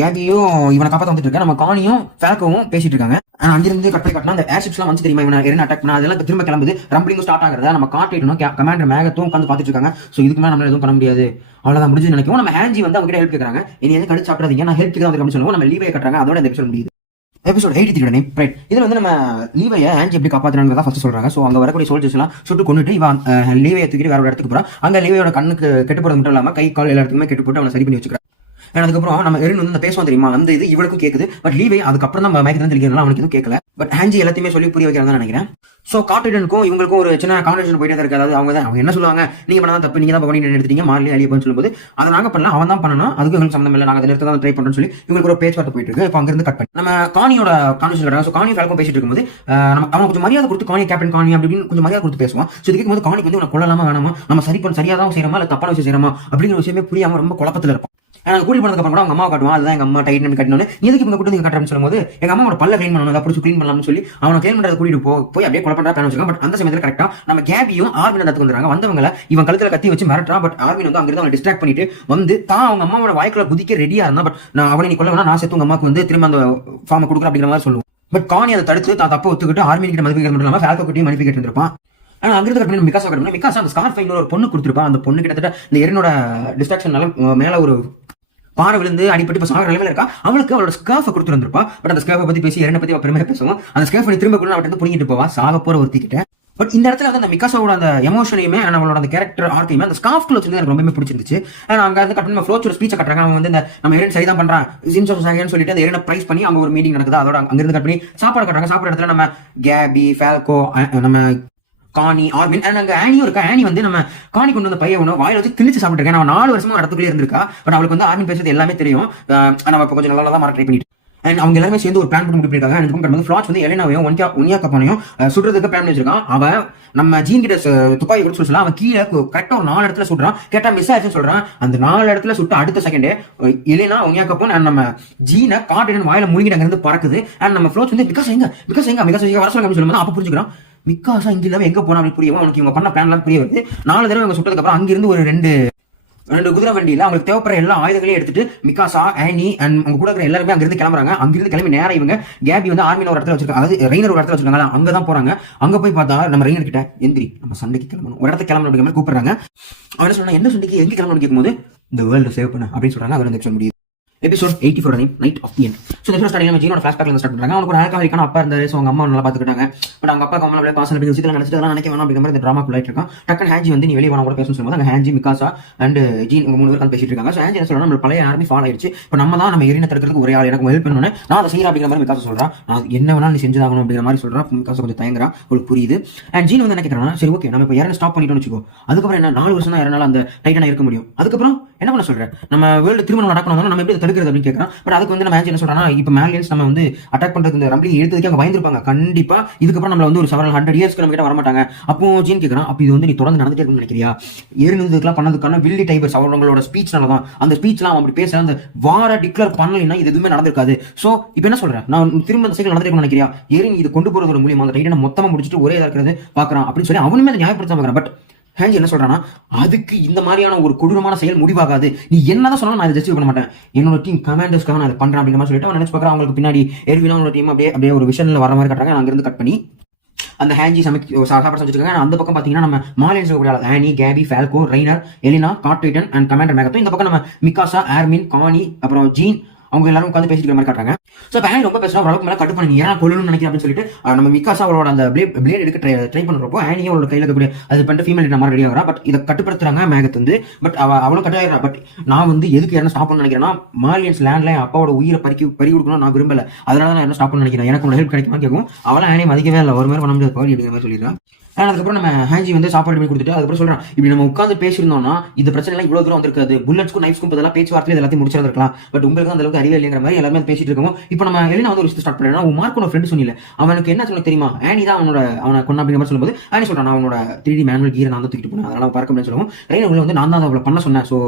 கேபியும் இவனை காப்பாற்ற வந்துட்டு இருக்க, நம்ம காணியும் ஃபேல்கோவும் பேசிட்டு இருக்காங்க. ஆனால் அங்கிருந்து கட் பண்ணி காட்டினா அந்த ஏர்ஷிப்ஸ்லாம் வந்து தெரியுமா இவனை எரின் அட்டாக் பண்ணா அதெல்லாம் திரும்ப கிளம்புது, ரம்பிளிங்கும் ஸ்டார்ட் ஆகிறத நம்ம காட்டிடணும். கமாண்டர் மேகத்தும் உட்காந்து பார்த்துட்டு இருக்காங்க. ஸோ இதுக்கு மேலே நம்மளால எதுவும் பண்ண முடியாது, அவ்வளோதான் முடிஞ்சு நினைக்கும். நம்ம ஹேஞ்சி வந்து அவங்க கிட்ட ஹெல்ப் கேட்கறாங்க, இனி எதுவும் கடிச்சு சாப்பிடாதீங்க, நான் ஹெல்ப் தான் அப்படின்னு சொல்லுவோம். நம்ம லீவை கட்டுறாங்க. அதோட இந்த எபிசோட் முடியுது. Episode 83 name right. இதுல வந்து நம்ம லீவையை ஹேஞ்சி எப்படி காப்பாற்றுறாங்க ஃபர்ஸ்ட் சொல்றாங்க. ஸோ அங்க வரக்கூடிய சோல்ஜர்ஸ் எல்லாம் சுட்டு கொண்டுட்டு இவன் லீவையை தூக்கிட்டு வேற ஒரு இடத்துக்கு போறான். அங்க லீவையோட கண்ணுக்கு கெட்டு போறது மட்டும் இல்லாம கை கால் எல்லா இடத்துக்குமே கெட்டு போட்டு அவனை சரி பண்ணி வச்சுக்கிறான். அதுக்கப்புறம் நம்ம எரின் வந்து பேசுவோம் தெரியுமா, அந்த இது இவளுக்கும் கேட்குது. பட் லீவை அதுக்கப்புறம் தான் மயக்கத்தான் தெளிக்கிறதுனால அவனுக்கு எதுவும் கேட்கல. பட் ஹேஞ்சி எல்லாத்தையுமே சொல்லி புரிய வைக்கிறதா நினைக்கிறேன். ஸோ கார்டிடனுக்கும் இவங்களுக்கும் ஒரு சின்ன கான்வர்சேஷன் போயிட்டே தான் இருக்கு. அதாவது அவங்க என்ன சொல்லுவாங்க, நீங்க பண்ணதான் தப்பு, நீங்க தான் பண்ணி எடுத்துட்டீங்க மார்லி அழிய போன்னு சொல்லும்போது அதை நாங்க பண்ணலாம், அவன் தான் பண்ணணும், அதுக்கு எங்களுக்கு சம்பந்தம் இல்லை, நாங்கள் அதை நிறுத்த தான் ட்ரை பண்ணுறோம்னு சொல்லி இவங்களுக்கு ஒரு பேச்சுவார்த்தை போயிட்டு இருக்கு. இப்போ அங்கிருந்து கட் பண்ணி நம்ம காணியோட கான்வர்சேஷன் கிடையாது. ஸோ காணி ஃபேல்கோ பேசிட்டு இருக்கும்போது நம்ம அவன் கொஞ்சம் மரியாதை கொடுத்து காணி கேப்டன் காணி அப்படின்னு கொஞ்சம் மரியாதை கொடுத்து பேசுவான். ஸோ இதுக்கு வந்து காணிக்கு வந்து உனக்கு கொள்ளலாமா வேணாமா, நம்ம சரியா தான் செய்யறோமா இல்லை தப்பான விஷயம் செய்யறோமா அப்படிங்கிற விஷயமே புரியாம ரொம்ப குழப்பத்தில் இருப்பான். எனக்கு கூட்டி போனதுக்கு அப்புறம் கூட அவங்க அம்மா காட்டுவான், அதுதான் எங்க அம்மா டைட் கட்டணும், எதுக்கு இவங்க கூட்டு கட்டுறேன்னு சொல்லும்போது எங்க அம்மாவோட பல்ல கிளீன் பண்ணணும், அதை பிடிச்சி கிளீன் பண்ணலாம்னு சொல்லி அவனை கிளீன் பண்றது கூட்டிட்டு போய் அப்படியே கொலை பண்றா பிளான் வச்சிருக்கான். பட் அந்த சமயத்தில் கரெக்டா நம்ம கேபியும் ஆர்மின் இடத்துக்கு வந்துறாங்க. வந்தவங்களை இவன் கழுத்துல கத்தி வச்சு மிரட்டுறான். பட் ஆர்மின் வந்து அங்கிருந்து அவனை டிஸ்ட்ராக்ட் பண்ணிட்டு வந்து தான் அவங்க அம்மாவோட வாய்க்குள்ள குதிக்க ரெடியா இருந்தா. பட் நான் அவனை நீ கொல்ல வேணா, நான் சேர்த்து உங்க அம்மாவுக்கு வந்து திரும்ப அந்த ஃபார்மை கொடுக்குற அப்படிங்கிற மாதிரி சொல்லுவோம். பட் காணி அதை தடுத்து தான் தப்ப ஒத்துக்கிட்டு ஆர்மின் கிட்ட மதிப்பு மட்டும் இல்லாம ஃபேல்கோ கிட்டையும் மதிப்பு கேட்டிருப்பான். ஆனா அங்கிருந்து கட் பண்ணி மிகாசா கட்டணும். மிகாசா அந்த ஸ்கார்ஃப் ஒரு பொண்ணு கொடுத்துருப்பான். அந்த பொண்ணு கிட்டத்தட்ட இந்த எரினோட டிஸ்ட்ராக்ஷனால மேல ஒரு பாறை விழுந்து அடிப்பட்டு இப்போ சாகிற நிலையில இருக்கா. அவளுக்கு அவளோட ஸ்கார்ஃபை கொடுத்து வந்திருப்பா. பட் அந்த ஸ்கார்ஃபை பத்தி பேசி எரினை பத்தி பெருமையா பேசுவோம். அந்த ஸ்கார்ஃபை திரும்ப கூட அவட்ட வந்து புரிஞ்சிட்டு போவா சாக போற ஒருத்திக்கிட்ட. பட் இந்த இடத்துல வந்து அந்த மிகாசாவோட அந்த எமோஷனையுமே அவளோட அந்த கேரக்டர் ஆர்க்கையுமே அந்த ஸ்கார்ஃப்ல வச்சிருந்தது எனக்கு ரொம்பவே பிடிச்சிருந்துச்சு. அங்க வந்து கட் பண்ணி ஃப்ளோச்சோட ஸ்பீச்சை கட்டுறாங்க. அவங்க வந்து இந்த நம்ம எரின் சரிதான் பண்றான் சொல்லிட்டு அந்த எரினை பிரைஸ் பண்ணி அவங்க ஒரு மீட்டிங் நடக்குது. அதோட அங்கிருந்து கட் பண்ணி சாப்பாடு கட்டுறாங்க. சாப்பாடு இடத்துல நம்ம கேபி ஃபேல்கோ நம்ம காணி ஆர்மின் அங்க ஆனியும் இருக்கா. ஆனி வந்து நம்ம காணி கொண்டு வந்த பையன் ஒன்று வாயில வச்சு திணிச்சு சாப்பிட்டுருக்கேன். நான் 4 வருஷமா இடத்துக்குள்ளே இருந்திருக்கா. பட் அவளுக்கு வந்து ஆர்மின் பேசுறது எல்லாமே தெரியும். நம்ம இப்போ கொஞ்சம் நல்லா தான் மாற ட்ரை பண்ணிட்டு அண்ட் அவங்க எல்லாமே சேர்ந்து ஒரு பிளான் பண்ணி முடிப்பிருக்காங்க. எனக்கு ஃபிளாட்ச் வந்து எலினாவையும் ஒன்யாக்காப்பனையும் சுடுறதுக்கு பிளான் வச்சிருக்கான். அவன் நம்ம ஜீன் கிட்ட துப்பாக்கி கூட சொல்லலாம். அவன் கீழே கரெக்டா ஒரு 4 இடத்துல சுடுறான். கேட்டா மிஸ் ஆயிடுச்சுன்னு சொல்றான். அந்த 4 இடத்துல சுட்டு அடுத்த செகண்டே எலினா ஒன்யாக்காப்பன் அண்ட் நம்ம ஜீனை காட்டிடன் வாயில முழுங்கிட்டு அங்கிருந்து பறக்குது. அண்ட் நம்ம ஃபிளாட்ச் வந்து பிகாஸ் எங்க வர சொல்லுங்க சொல்லும்போது அப்ப புரிஞ்சுக்கிறான் மிகாசா இங்க இல்லாம எங்க போனா அப்படி புரியும். அவனுக்கு இவங்க பண்ண பிளான் எல்லாம் புரிய வருது. 4 தடவை இவங்க சுட்டதுக்கு அப்புறம் அங்கிருந்து ஒரு ரெண்டு குதிரை வண்டியில அவங்களுக்கு தேவைப்படுற எல்லா ஆயுதங்களையும் எடுத்துட்டு மிகாசா ஆனி அண்ட் அவங்க கூட இருக்கிற எல்லாருமே அங்கிருந்து கிளம்புறாங்க. அங்கிருந்து கிளம்பி நேரம் இவங்க கேபி வந்து ஆர்மியில ஒரு இடத்துல வச்சிருக்காங்க. அதாவது ரெய்னர் ஒரு இடத்துல வச்சிருக்காங்க. அங்கதான் போறாங்க. அங்க போய் பார்த்தா நம்ம ரெய்னர் கிட்ட எந்திரி நம்ம சண்டைக்கு கிளம்பணும், ஒரு இடத்துல கிளம்பணும் அப்படிங்கிற மாதிரி கூப்பிடுறாங்க. அவன் சொன்னா என்ன சண்டைக்கு எங்க கிளம்பணும்னு கேட்கும்போது இந்த வேர்ல்டு சேவ் பண்ண அப்படின்னு சொல்றாங்க. அதோட எபிசோட் முடியுது. Episode 84 name night of the end. So இந்த ஸ்டார்டிங் நம்ம ஜீனோட ஃபிளாஷ்பேக்ல ஸ்டார்ட் பண்றாங்க. அவனுக்கு ஒரு ஆல்கஹாலிக்கான அப்பா இருந்தாரு. ஸோ அவங்க அம்மா நல்லா பாத்துக்கிட்டாங்க. பட் அவங்க அப்பா அம்மா பாசம் அப்படி விஷயத்துல நினைச்சிட்டு அதெல்லாம் நினைக்க வேணாம் அப்படிங்கிற மாதிரி இந்த ட்ராமா குள்ளாயிட்டு இருக்கான். டக்குன்னு ஹேஞ்சி வந்து நீ வெளியே வேணா கூட பேசணும்னு சொல்லும்போது அங்கே ஹேஞ்சி மிகாசா அண்ட் ஜீன் 3 பேர் வந்து பேசிட்டு இருக்காங்க. ஸோ ஹேஞ்சி என்ன சொல்றாங்க, நம்ம பழைய ஆர்மி ஃபால் ஆயிடுச்சு. இப்போ நம்ம தான் நம்ம எரினை தடுக்கிறதுக்கு ஒரே ஆள், எனக்கு ஹெல்ப் பண்ணணும், நான் அதை செய்யறேன் அப்படிங்கிற மாதிரி மிகாசா சொல்றான். நான் என்ன வேணாலும் நீ செஞ்சுதாகணும் அப்படிங்கிற மாதிரி சொல்றான். மிகாசா கொஞ்சம் தயங்குறான். உங்களுக்கு புரியுது. அண்ட் ஜீன் வந்து என்ன கேட்கறான், சரி ஓகே நம்ம இப்போ யாரும் ஸ்டாப் பண்ணிட்டோம்னு வச்சுக்கோ, அதுக்கப்புறம் என்ன 4 வருஷம் தான் யாரால அந்த டைட்டனா இருக்க முடியும், அதுக்கப்புறம் என்ன பண்ண சொல்றேன், நம்ம வேர்ல்டு திருமணம் நடக்கணும் நம்ம எப்படி தடுக்கிறது அப்படின்னு கேட்கறோம். பட் அதுக்கு வந்து நம்ம ஹேஞ்சி என்ன சொல்றாங்கன்னா, இப்போ மேலியன்ஸ் நம்ம வந்து அட்டாக் பண்றது இந்த ரம்பிளிங் எடுத்ததுக்கு அவங்க பயந்துருப்பாங்க. கண்டிப்பா இதுக்கப்புறம் நம்மள வந்து ஒரு செவரல் 100 இயர்ஸ்க்கு நம்ம கிட்ட வரமாட்டாங்க. அப்போ ஜீன் கேட்கறான், அப்போ இது வந்து நீ தொடர்ந்து நடந்துட்டே இருக்குன்னு நினைக்கிறியா? ஏறினதுக்கெல்லாம் பண்ணதுக்கான வில்லி டைபர்ஸ் அவங்களோட ஸ்பீச்னால தான். அந்த ஸ்பீச்லாம் அவன் அப்படி பேச அந்த வார டிக்ளேர் பண்ணலைன்னா இது எதுவுமே நடந்திருக்காது. ஸோ இப்போ என்ன சொல்றேன், நான் திரும்ப அந்த சைக்கிள் நடந்துட்டு நினைக்கிறியா? ஏறி இது கொண்டு போறது மூலியமா அந்த டைட்டை மொத்தமா முடிச்சுட்டு ஒரே இருக்கிறது பாக்குறான் அப்படின்னு சொல்லி அவனுமே அதை நியாயப்படுத்த பார்க்குறான். பட் ஹேஞ்சி என்ன சொல்றான்னா, அதுக்கு இந்த மாதிரியான ஒரு கொடூரமான செயல் முடிவாகாது. நீ என்னதான் சொன்னாலும் நான் இதை ஜஸ்டிஃபை பண்ண மாட்டேன். என்னோட டீம் கமாண்டர்ஸ்க்காக நான் அதை பண்றேன் அப்படிங்கிற மாதிரி சொல்லிட்டு அவன் நினைச்சு பார்க்குறான். அவங்களுக்கு பின்னாடி எர்வினோட டீம் அப்படியே ஒரு விஷன்ல வர மாதிரி காட்டுறாங்க. அங்கிருந்து கட் பண்ணி அந்த ஹேஞ்சி சாப்பாடு செஞ்சுருக்காங்க. அந்த பக்கம் பார்த்தீங்கன்னா நம்ம மாலியன்ஸ் கூடிய Annie, Gabi, Falco, Reiner, Yelena, cart titan and commander மேகத்தோ. இந்த பக்கம் நம்ம மிகாசா, ஆர்மின், கானி, அப்புறம் ஜீன் அவங்க எல்லாரும் உட்காந்து பேசிட்டு மாதிரி காட்டுறாங்க. ஸோ இப்போ ஆனி ரொம்ப பேசுறா, ஓரளவுக்கு மேலே கட்டு பண்ணி ஏன்னா கொள்ளணும்னு நினைக்கிறேன் அப்படின்னு சொல்லிட்டு நம்ம மிகாசா அவளோட அந்த பிளேட் எடுக்க ட்ரை பண்ணுறப்போ ஆனியும் அவளோட கையில் இருக்கக்கூடிய அது பண்ணிட்டு ஃபீமேல் மாதிரி ரெடி ஆகிறா. பட் இதை கட்டுப்படுத்துறாங்க மேகத்து வந்து. பட் அவளும் கட்டாயிரா. பட் நான் வந்து எதுக்கு என்ன ஸ்டாப் பண்ண நினைக்கிறேன்னா, மாலியன்ஸ் லேண்ட்ல அப்பாவோட உயிரை பறி கொடுக்கணும் நான் விரும்பல. அதனால நான் என்ன ஸ்டாப் பண்ண நினைக்கிறேன். எனக்கு ஹெல்ப் கிடைக்குமா கேட்கும். அவளும் ஆனி மதிக்கவே இல்லை. ஒரு மாதிரி பண்ண முடியாது பவுல் அப்படிங்கிற மாதிரி சொல்லிடுறான். அதுக்கப்புறம் நம்ம ஹேஞ்சி வந்து சாப்பாடு பண்ணி கொடுத்துட்டு அதுக்கப்புறம் சொல்றான், இப்படி நம்ம உட்காந்து பேசியிருந்தோம்னா இந்த பிரச்சனை எல்லாம் இவ்வளவு தூரம் வந்திருக்காது. புல்லட்ஸ்க்கும் நைஃப்ஸ்க்கும் பதிலாக பேச்சுவார்த்தை எல்லாத்தையும் முடிச்சிருந்திருக்கலாம். பட் உங்களுக்கு அந்த அளவுக்கு அறிவே இல்லைங்கிற மாதிரி எல்லாமே பேசிட்டு இருக்கோம். இப்போ நம்ம எலினா வந்து ஒரு விஷயம் ஸ்டார்ட் பண்ணா, மார்க்கோட ஃப்ரெண்ட் சொன்னீங்க அவனுக்கு என்ன சொல்ல தெரியுமா, ஆனி தான் அவனை கொண்டா அப்படிங்கிற மாதிரி சொல்லும்போது ஆனி சொல்றான், அவனோட 3D மேனுவல் கீரை நான் தான் தூக்கிட்டு போனேன், அதனால பார்க்க முடியாது சொல்லுவோம். ரெய்னர் வந்து நான் தான் அவளை பண்ண சொன்னேன், ஸோ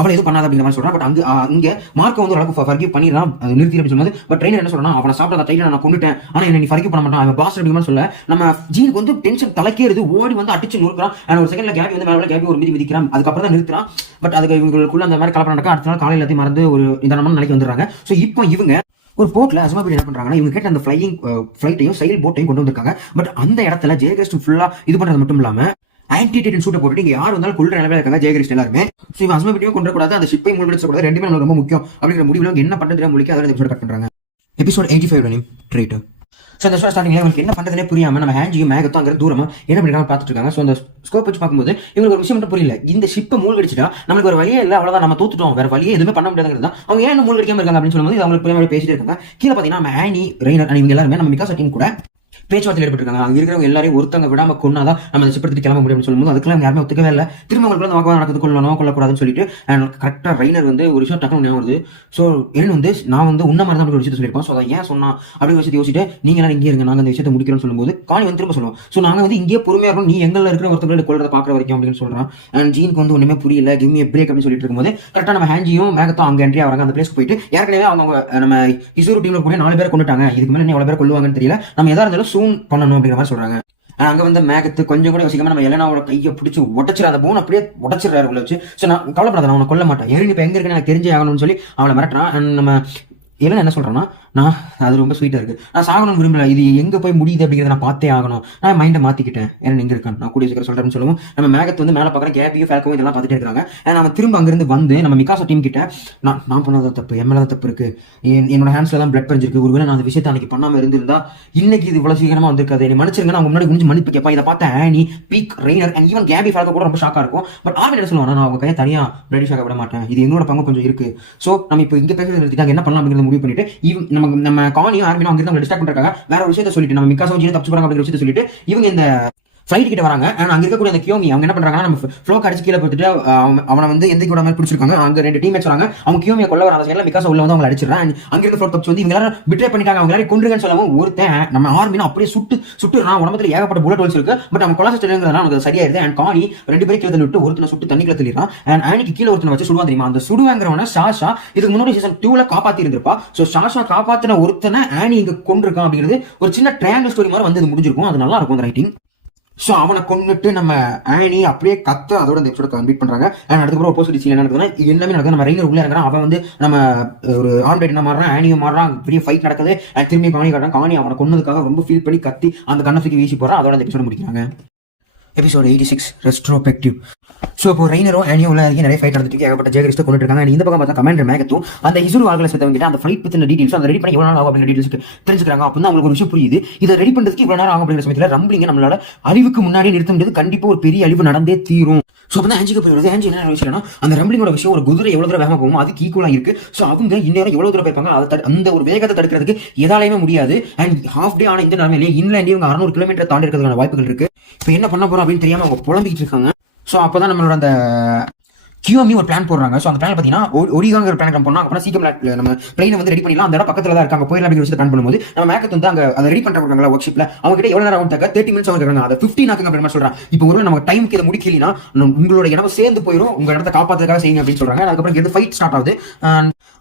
அவளை எதுவும் பண்ணாத அப்படிங்கிற மாதிரி சொல்றான். பட் இங்க மார்க்கை வந்து அளவுக்கு ஃபர்கிவ் பண்ணிடலாம், நிறுத்தி அப்படின்னு சொன்னது. பட் ட்ரெயினர் என்ன சொல்றான், அவனை சாப்பிட்ட அந்த டைல நான் கொண்டுட்டேன், ஆனா என்ன நீ ஃபர்கிவ் பண்ண மாட்டான், அவன் பாஸ் அப்படிங்கிற சொல்ல நம்ம ஜீனுக்கு வந்து டென்ஷன் தலைக்கேறுது. ஓடி வந்து அடிச்சு நொறுக்கிறான். ஒரு செகண்ட்ல கேபி வந்து மேல கேபி ஒரு மிதிக்கிறான். அதுக்கப்புறம் தான் நிறுத்துறான். பட் அதுக்கு இவங்களுக்குள்ள அந்த மாதிரி கலப்படம் நடக்க அடுத்த நாள் காலையில் எல்லாத்தையும் மறந்து ஒரு இந்த நம்ம நிலைக்கு வந்துடுறாங்க. ஸோ இப்போ இவங்க ஒரு போர்ட்ல அஸ்மாபி என்ன பண்றாங்கன்னா, இவங்க கேட்ட அந்த ஃபிளைட்டையும் சைல் போட்டையும் கொண்டு வந்திருக்காங்க. பட் அந்த இடத்துல ஜெயகிரிஸ்ட் ஃபுல்லா இது பண்றது மட்டும் இல்லாம ஆன்டிடேட்டன் சூட்டை போட்டுட்டு இங்க யார் வந்தாலும் கொள்ற நிலையில இருக்காங்க ஜெயகிரிஸ்ட் எல்லாருமே. ஸோ இவன் அஸ்மாபிட்டியும் கொண்டு கூடாது, அந்த ஷிப்பை மூழ்கடிச்சக்கூடாது, ரெண்டுமே நமக்கு ரொம்ப முக்கியம் அப்படிங்கிற முடிவில் என்ன பண்றது முடிக்க அதோட எபிசோட் கட் பண்றாங்க. Episode 85 traitor. ஸோ அந்த ஸ்டார்டிங்ல உங்களுக்கு என்ன பண்றதுனே புரியாம நம்ம ஹேஞ்சியும் மேகத்தும் அங்கே தூரமா என்ன பண்ணிக்கலாம் பார்த்துட்டு இருக்காங்க. ஸோ அந்த ஸ்கோப் வச்சு பார்க்கும்போது இவங்களுக்கு ஒரு விஷயம் மட்டும் புரியல, இந்த ஷிப்பை மூழ்கடிச்சிட்டா நம்மளுக்கு ஒரு வழியே இல்லை, அவ்வளவுதான் நம்ம தோத்துட்டோம், வேற வழியே எதுவுமே பண்ண முடியாதுங்கிறது தான். அவங்க ஏன் மூழ்கடிக்காம இருக்காங்க அப்படின்னு சொல்லும்போது அவங்களுக்கு புரியாம பேசிட்டு இருக்காங்க. கீழே பார்த்தீங்கன்னா நம்ம ஆனி, ரெய்னர் இவங்க எல்லாருமே நம்ம மிகாசா டீம் கூட பேச்சுவார்த்தை ஏற்பட்டிருக்காங்க. அங்க இருக்கிறவங்க எல்லாரையும் ஒருத்தங்க விடாம கொண்டாதான் நம்ம அந்த சிப்பத்துக்கு கிளம்ப முடியும்னு சொல்லும்போது அதுக்கெல்லாம் யாருமே ஒத்துக்கவே இல்லை. திரும்ப உங்களுக்கு வாக்குவாதம் நடக்குது, கொள்ளக்கூடாதுன்னு சொல்லிட்டு கரெக்டாக ரெய்னர் வந்து ஒரு விஷயம் டக்குனு ஞாபகம் வருது. ஸோ என் வந்து நான் வந்து உன்ன மாதிரி தான் ஒரு விஷயத்தை சொல்லியிருப்போம். ஸோ அதை ஏன் சொன்னா அப்படின்னு விஷயத்தை யோசிச்சுட்டு நீங்க எல்லாம் இங்கே இருங்க, நாங்கள் அந்த விஷயத்தை முடிக்கிறோம்னு சொல்லும்போது காணி வந்து திரும்ப சொல்லுவோம். ஸோ நாங்கள் வந்து இங்கே பொறுமையாக இருக்கணும், நீ எங்களில் இருக்கிற ஒருத்தவங்களை கொள்றதை பார்க்குற வரைக்கும் அப்படின்னு சொல்றான். அண்ட் ஜீனுக்கு வந்து ஒன்றுமே புரியல, கிவ் மீ பிரேக் அப்படின்னு சொல்லிட்டு இருக்கும்போது கரெக்டாக நம்ம ஹேஞ்சியும் மேகத்தும் அங்கே என்ட்ரி ஆகிறாங்க. அந்த பிளேஸ்க்கு போயிட்டு ஏற்கனவே அவங்க நம்ம இசூரு டீம்ல கூட 4 பேர் கொண்டுட்டாங்க, இதுக்கு மேலே எவ்வளோ பேர் கொள்ளுவாங்கன்னு தெரியல, நம்ம எதா இருந்தாலும் சூன் பண்ணணும் அப்படிங்கிற மாதிரி சொல்றாங்க. அங்க வந்து மேகத்து கொஞ்சம் கூட யோசிக்காம நம்ம எலனாவோட கையை பிடிச்சி உடச்சிரு, அந்த போன் அப்படியே உடச்சிடுறாரு உள்ள வச்சு. ஸோ நான் கவலைப்படாத, நான் அவனை கொல்ல மாட்டேன், ஏறி இப்போ எங்க இருக்குன்னு எனக்கு தெரிஞ்சே ஆகணும்னு சொல்லி அவளை மிரட்டுறான். நம்ம எலனா என்ன சொல்றான்னா, நான் அது ரொம்ப ஸ்வீட்டா இருக்கு, நான் சாகணும் விரும்பல, இது எங்க போய் முடியுது அப்படிங்கிறத நான் பார்த்தே ஆகணும், நான் மைண்டை மாத்திக்கிட்டேன், ஏன்னா எங்க இருக்கேன் நான் கூடிய சீக்கிரம் சொல்றேன்னு சொல்லுவோம். நம்ம மேகத்து வந்து மேலே பார்க்குற கேபியும் ஃபால்கோவும் இதெல்லாம் பார்த்துட்டே இருக்காங்க. நம்ம திரும்ப அங்கிருந்து வந்து நம்ம மிகாசா டீம் கிட்ட நான் பண்ணாத தப்பு, என் மேல தப்பு இருக்கு, என்னோட ஹேண்ட்ஸ்ல தான் பிளட் பறிஞ்சிருக்கு, ஒருவேளை நான் அந்த விஷயத்தை அன்னைக்கு பண்ணாம இருந்திருந்தா இன்னைக்கு இது இவ்வளவு சீக்கிரமா வந்திருக்காது, என்னை மன்னிச்சிருங்க, நான் முன்னாடி கொஞ்சம் மன்னிப்பு கேட்பேன். இதை பார்த்த Annie, Pieck, Reiner and even Gabi Falco கூட ரொம்ப ஷாக்கா இருக்கும். பட் ஆர்மி என்ன சொல்லுவாங்க, நான் அவங்க கையை தனியா பிளட் ஷாக்க விட மாட்டேன், இது என்னோட பங்கு கொஞ்சம் இருக்கு. ஸோ நம்ம இப்போ இங்க பேசுறது என்ன பண்ணலாம் அப்படிங்கிறத முடிவு பண்ணிட்டு நம்ம காணியும் ஆர்மியும் அங்க இருந்து டிஸ்ட்ராக்ட் பண்றாங்க. வேற ஒரு விஷயத்தை சொல்லிட்டு நம்ம மிகாசா ஜீனு தப்பிச்சு போறாங்க அப்படிங்கிற விஷயத்தை சொல்லிட்டு இவங்க இந்த ஃபிளைட் கிட்ட வராங்க. அங்க இருக்கக்கூடிய அந்த கியோமி அவங்க என்ன பண்றாங்கன்னா, நம்ம ஃப்ளோக்கு அடிச்சு கீழே போட்டுட்டு அவனை வந்து எந்த கூட மாதிரி பிடிச்சிருக்காங்க. அங்க 2 டீம்மேட்ஸ் வராங்க, அவங்க கியோமியை கொல்ல வர அந்த சைடுல மிகாசா உள்ள வந்து அவங்க அடிச்சிடறான். அங்க இருக்க ஃப்ளோக் தப்பிச்சு வந்து இவங்க எல்லாரும் பிட்ரே பண்ணிட்டாங்க, அவங்க எல்லாரும் கொன்றுங்கன்னு சொல்லவும் ஒருத்தன் நம்ம ஆர்மினா அப்படியே சுட்டுறான். உடம்புல ஏகப்பட்ட புல்லட் ஹோல்ஸ் இருக்கு. பட் அவங்க கொலாசஸ் தெரியுங்கிறதுனால அவங்களுக்கு சரியாயிருது. அண்ட் காணி 2 பேரும் கீழே விட்டு ஒருத்தனை சுட்டு தண்ணிக்குள்ள தள்ளிடுறான். அண்ட் ஆனிக்கு கீழே ஒருத்தனை வச்சு சுடுவா தெரியுமா, அந்த சுடுவாங்கிறவன சாஷா இதுக்கு முன்னாடி சீசன் 2ல காப்பாத்தி இருந்திருப்பா. ஸோ சாஷா காப்பாத்தின ஒருத்தனை ஆனி இங்க கொண்டிருக்கான் அப்படிங்கிறது ஒரு சின்ன ட்ரையாங்கிள் ஸ்டோரி மாதிரி வந்து முடிஞ்சிருக்கும். அது நல்லா இருக்கும் அந்த ரைட்டிங். ஸோ அவனை கொண்டுட்டு நம்ம ஆனி அப்படியே கத்து அதோட இந்த எபிசோட கம்ப்ளீட் பண்றாங்க. அண்ட் அதுக்கப்புறம் ஆப்போசிட் சீன் என்ன நடக்குதுன்னா, இது எல்லாமே நடக்குது. நம்ம ரெய்னர் உள்ள இறங்குறான், அவன் வந்து நம்ம ஒரு ஆன்லைட் என்ன மாறுறான், ஆனியும் மாறுறான், பெரிய ஃபைட் நடக்குது. அண்ட் திரும்பி காணி காட்டுறான், காணி அவனை கொன்னதுக்காக ரொம்ப ஃபீல் பண்ணி கத்தி அந்த கண்ணத்துக்கு வீசி போறான். அதோட அந்த எபிசோட முடிக்கிறாங்க. Episode 86 retrospective. ஸோ இப்போ ரெய்னரும் ஆனியும் உள்ள நிறைய ஃபைட் நடந்துட்டு ஏகப்பட்ட ஜெயகிரிஸ்ட் கொண்டு இருக்காங்க. இந்த பக்கம் பார்த்தா கமாண்டர் மேகத்தும் அந்த இசுரு ஆர்கலை சேர்த்தவங்க அந்த ஃபைட் பத்தின டீடைல்ஸ் அந்த ரெடி பண்ணி எவ்வளோ நாள் ஆகும் அப்படிங்கிற டீடைல்ஸ் தெரிஞ்சுக்கிறாங்க. அப்போ தான் அவங்களுக்கு ஒரு விஷயம் புரியுது, இதை ரெடி பண்ணுறதுக்கு இவ்வளோ நேரம் ஆகும் அப்படிங்கிற சமயத்தில் ரம்பிளிங்க நம்மளால அழிவுக்கு முன்னாடியே நிறுத்த முடியாது, கண்டிப்பாக ஒரு பெரிய அழிவு நடந்தே தீரும். ஸோ அப்போ தான் ஹேஞ்சிக்கு போய் வருது. ஹேஞ்சி என்ன விஷயம்னா, அந்த ரம்பிளிங்கோட விஷயம் ஒரு குதிரை எவ்வளோ தூரம் வேகமாக போகும் அதுக்கு ஈக்குவலாக இருக்கு. ஸோ அவங்க இந்நேரம் எவ்வளோ தூரம் போயிருப்பாங்க, அதை அந்த ஒரு வேகத்தை தடுக்கிறதுக்கு எதாலையுமே முடியாது. அண்ட் ஹாஃப் டே ஆன இந்த நிலைமையிலேயே இன்லேண்டே இவங்க 600 கிலோமீட்டர் தாண்டி இருக்கிறதுக்கான வாய்ப்புகள் இருக்கு. இப்போ என்ன பண்ண போறோம் அப்படின்னு தெரியாம அவங்க புலம்பிக்கிட்டு இருக்காங்க. ஸோ அப்போதான் நம்மளோட அந்த கியோமி ஒரு பிளான் போடுறாங்க. ஸோ அந்த பிளான் பார்த்தீங்கன்னா ஒரிகாங்கிற பிளான் போனால் அப்புறம் சீக்கிரம் நம்ம பிளைனை வந்து ரெடி பண்ணிடலாம். அந்த இடம் பக்கத்தில் தான் இருக்காங்க, போயிடலாம் அப்படிங்கிற விஷயத்தை பிளான் பண்ணும்போது நம்ம மேக்கத் வந்து அங்கே அதை ரெடி பண்ணுறாங்க ஒர்க் ஷிப்பில். அவங்க கிட்ட எவ்வளோ நேரம் ஆகும் தக்க 30 மினிட்ஸ் அவங்க இருக்காங்க, அதை 15 ஆக்குங்க அப்படின்னு சொல்கிறாங்க. இப்போ ஒரு நம்ம டைமுக்கு இதை முடிக்கலனா உங்களோட இடம் சேர்ந்து போயிடும், உங்கள் இடத்தை காப்பாற்றுறதுக்காக செய்யுங்க அப்படின்னு சொல்கிறாங்க. அதுக்கப்புறம் இங்கே ஃபைட் ஸ்டார்ட் ஆகுது.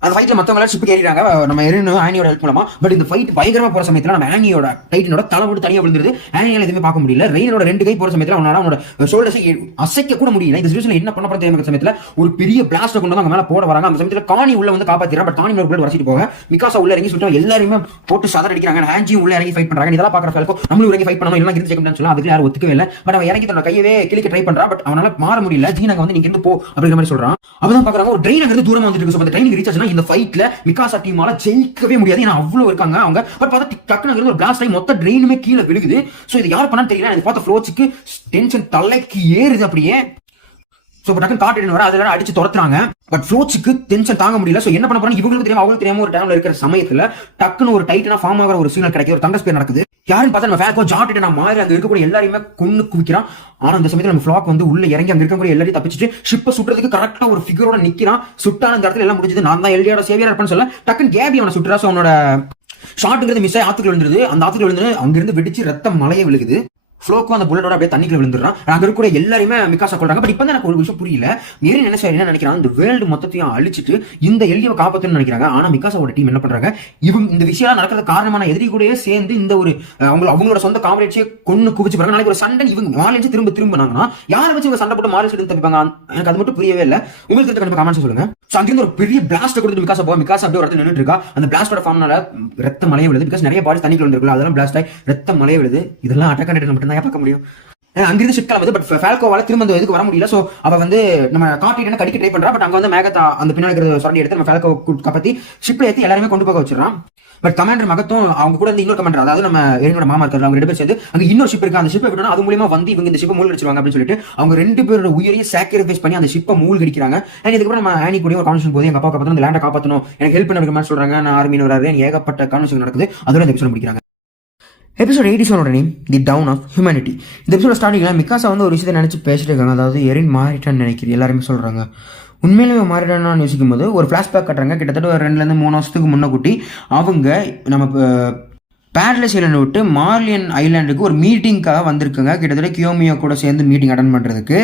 அந்த ஃபைட்டில் மற்றவங்க ஷிப் ஏறிடுறாங்க நம்ம எரினும் ஆனியோட ஹெல்ப் மூலமா. பட் இந்த ஃபைட் பயங்கரமாக போகிற சமயத்தில் நம்ம ஆனியோட டைட்டனோட தலை மட்டும் தனியாக விழுந்துருது. ஆனியால் எதுவுமே பார்க்க முடியல. ரெயினோட 2 கை போகிற சமயத்தில் அவனோட ஷோல்டர்ஸை அசைக்க கூட முடியல. இந்த சிச்சுவேஷன் என்ன பண்ண போகிற தெரியாத சமயத்தில் ஒரு பெரிய பிளாஸ்ட் கொண்டு வந்து அங்க மேல போட வராங்க. அந்த சமயத்துல காணி உள்ள வந்து காப்பாத்திரா. பட் காணி ஒரு வரச்சிட்டு போக மிகாசா உள்ள இறங்கி சுட்டு எல்லாருமே போட்டு சதற அடிக்கிறாங்க. ஹாஞ்சியும் உள்ள இறங்கி ஃபைட் பண்றாங்க. இதெல்லாம் பாக்குற ஃபால்கோ நம்மளும் இறங்கி ஃபைட் பண்ணணும் இல்லனா இருந்து செக் சொல்ல அதுக்கு யாரும் ஒத்துக்கவே இல்லை. பட் அவன் இறங்கி தன்னோட கையவே கிளிக்க ட்ரை பண்றான். பட் அவனால மாற முடியல. ஜீன் அங்க வந்து நீங்க இருந்து போ அப்படிங்கிற மாதிரி சொல்றான். அப்பதான் பாக்குறாங்க ஒரு ட்ரெயின் அங்க தூரமா வந்துட்டு இருக்கு. அந்த ட்ரெயின் ரீச் ஆச்சுன்னா இந்த ஃபைட்ல மிகாசா டீமால ஜெயிக்கவே முடியாது. ஏன்னா அவ்வளவு இருக்காங்க அவங்க. பட் பார்த்தா டக்குனு ஒரு பிளாஸ்ட் ஆகி மொத்த ட்ரெயினுமே கீழே விழுகுது. சோ இது யார் பண்ணான்னு தெரியல. இது பார்த்த ஃப்ளோச்சுக்கு டென்ஷன் தலைக்கு ஏறுது அப்படியே. சோ டக்குனு காட்டு வர அதெல்லாம் அடிச்சு துரத்துறாங்க. பட் ஃப்ளோச்சுக்கு டென்ஷன் தாங்க முடியல. சோ என்ன பண்ண போறாங்க இவங்களுக்கு தெரியாம அவங்களுக்கு தெரியாம ஒரு டைம்ல இருக்கிற சமயத்துல டக்குனு ஒரு டைட்டனா ஃபார்ம் ஆகிற ஒரு சீனல் கிடைக்கும். ஒரு தண்டஸ்பியர் நடக்குது. யாருன்னு பார்த்தா நம்ம ஃபேக்கோ ஜாட்டிட்டு நான் மாறி அங்க இருக்கக்கூடிய எல்லாரையுமே கொன்னு குவிக்கிறான். ஆனா அந்த சமயத்துல நம்ம ஃப்ளாக் வந்து உள்ள இறங்கி அங்க இருக்கக்கூடிய எல்லாரையும் தப்பிச்சுட்டு ஷிப்பை சுட்டுறதுக்கு கரெக்டா ஒரு ஃபிகரோட நிக்கிறான். சுட்டான இந்த இடத்துல எல்லாம் முடிஞ்சது. நான் தான் எல்டியோட சேவியரா இருப்பேன்னு சொல்ல டக்குன்னு கேபி அவனை சுட்டுறா. சோ அவனோட ஷாட்டுங்கிறது மிஸ் ஆகி ஆத்துக்குள்ள விழுந்துருது. அந்த ஆத்துக்குள்ள விழுந்து அங்கிருந்து வெடிச்சு ரத்தம் மலையை விழுகுது. ஃப்ளோக்கும் அந்த புல்லட்டோட அப்படியே தண்ணிக்குள்ள விழுந்துறான். அங்க இருக்க எல்லாருமே மிகாசா கொள்றாங்க. பட் இப்போ எனக்கு ஒரு விஷயம் புரியல. மேரி என்ன நினைக்கிறாங்க இந்த வேர்ல்டு மொத்தத்தையும் அழிச்சிட்டு இந்த எல்டியை காப்பாற்றணும்னு நினைக்கிறாங்க. ஆனா மிகாசாவோட டீம் என்ன பண்றாங்க இவங்க இந்த விஷயம் நடக்கிறது காரணமான எதிரி கூடயே சேர்ந்து இந்த ஒரு அவங்களோட சொந்த காமெடியை கொண்டு குவிச்சு பாருங்க. நாளைக்கு ஒரு சண்டை இவங்க மாலேஜ் திரும்பினாங்கன்னா யாரை வச்சு இவங்க சண்டை போட்டு மாலேஜ் தப்பிப்பாங்க. எனக்கு அது மட்டும் புரியவே இல்லை. உங்களுக்கு கண்டிப்பா கமெண்ட்ஸ் சொல்லுங்க. அங்கிருந்து ஒரு பெரிய பிளாஸ்ட் கொடுத்து மிகாசா அப்படியே ஒரு நின்றுட்டு இருக்கா. அந்த பிளாஸ்டோட ஃபார்ம்னால ரத்த மலையை விழுது. பிகாஸ் நிறைய பாடி தண்ணிக்குள்ள வந்துருக்குல்ல அதெல்லாம் பிளாஸ்ட் ஆகி ரத்த மலையை விழுது. இதெல்லாம் அட்டாக் மட்டும் தான் பார்க்க முடியும். அங்கிருந்து ஷிப் கிளம்புது. பட் ஃபால்கோவால திரும்ப அந்த இதுக்கு வர முடியல. சோ அவ வந்து நம்ம காட்டிட்டு கடிக்க ட்ரை பண்றா. பட் அங்க வந்து மேகத்தா அந்த பின்னாடி இருக்கிற சொரண்டி எடுத்து நம்ம ஃபால்கோ காப்பாத்தி ஷிப்ல ஏற்றி எல்லாருமே கொண்டு போக வச்சிடறான். பட் கமாண்டர் மகத்தும் அவங்க கூட வந்து இன்னொரு கமாண்டர் அதாவது நம்ம எரினோட மாமா இருக்காரு அவங்க 2 பேர் சேர்ந்து அங்க இன்னொரு ஷிப் இருக்கு. அந்த ஷிப்பை விட்டோம்னா அது மூலமா வந்து இவங்க இந்த ஷிப்பை மூழ்கடிச்சிருவாங்க அப்படின்னு சொல்லிட்டு அவங்க 2 பேரோட உயிரையும் சாக்ரிஃபைஸ் பண்ணி அந்த ஷிப்பை மூழ்கடிக்கிறாங்க. அண்ட் இதுக்கப்புறம் நம்ம ஆனி கூட ஒரு கான்வர்சேஷன் போது எங்க அப்பா காப்பாற்றணும் அந்த லேண்டை காப்பாற்றணும் எனக்கு ஹெல்ப் பண்ண மாதிரி சொல்றாங்க. நான் ஆர்மியில் வராது ஏகப்பட்ட கான்வர்சேஷன் நடக்குது. அதோட இந்த எபிசோட் முடிக்கிறாங்க. Episode 87 name the dawn of humanity. இந்த எபிசோட ஸ்டார்டிங்ல மிகாசா வந்து ஒரு விஷயத்தை நினைச்சு பேசிட்டு இருக்காங்க. அதாவது எரின் மாறிட்டான்னு நினைக்கிறேன் எல்லாருமே சொல்றாங்க. உண்மையிலேயே மாறிட்டான்னு யோசிக்கும் போது ஒரு ஃபிளாஷ்பேக் கட்டுறாங்க. கிட்டத்தட்ட ஒரு 2-3 வருஷத்துக்கு முன்ன கூட்டி அவங்க நம்ம பேரலைஸ் ஐலாண்டு விட்டு மார்லியன் ஐலாண்டுக்கு ஒரு மீட்டிங்காக வந்திருக்குங்க. கிட்டத்தட்ட கியோமியோ கூட சேர்ந்து மீட்டிங் அட்டன் பண்றதுக்கு.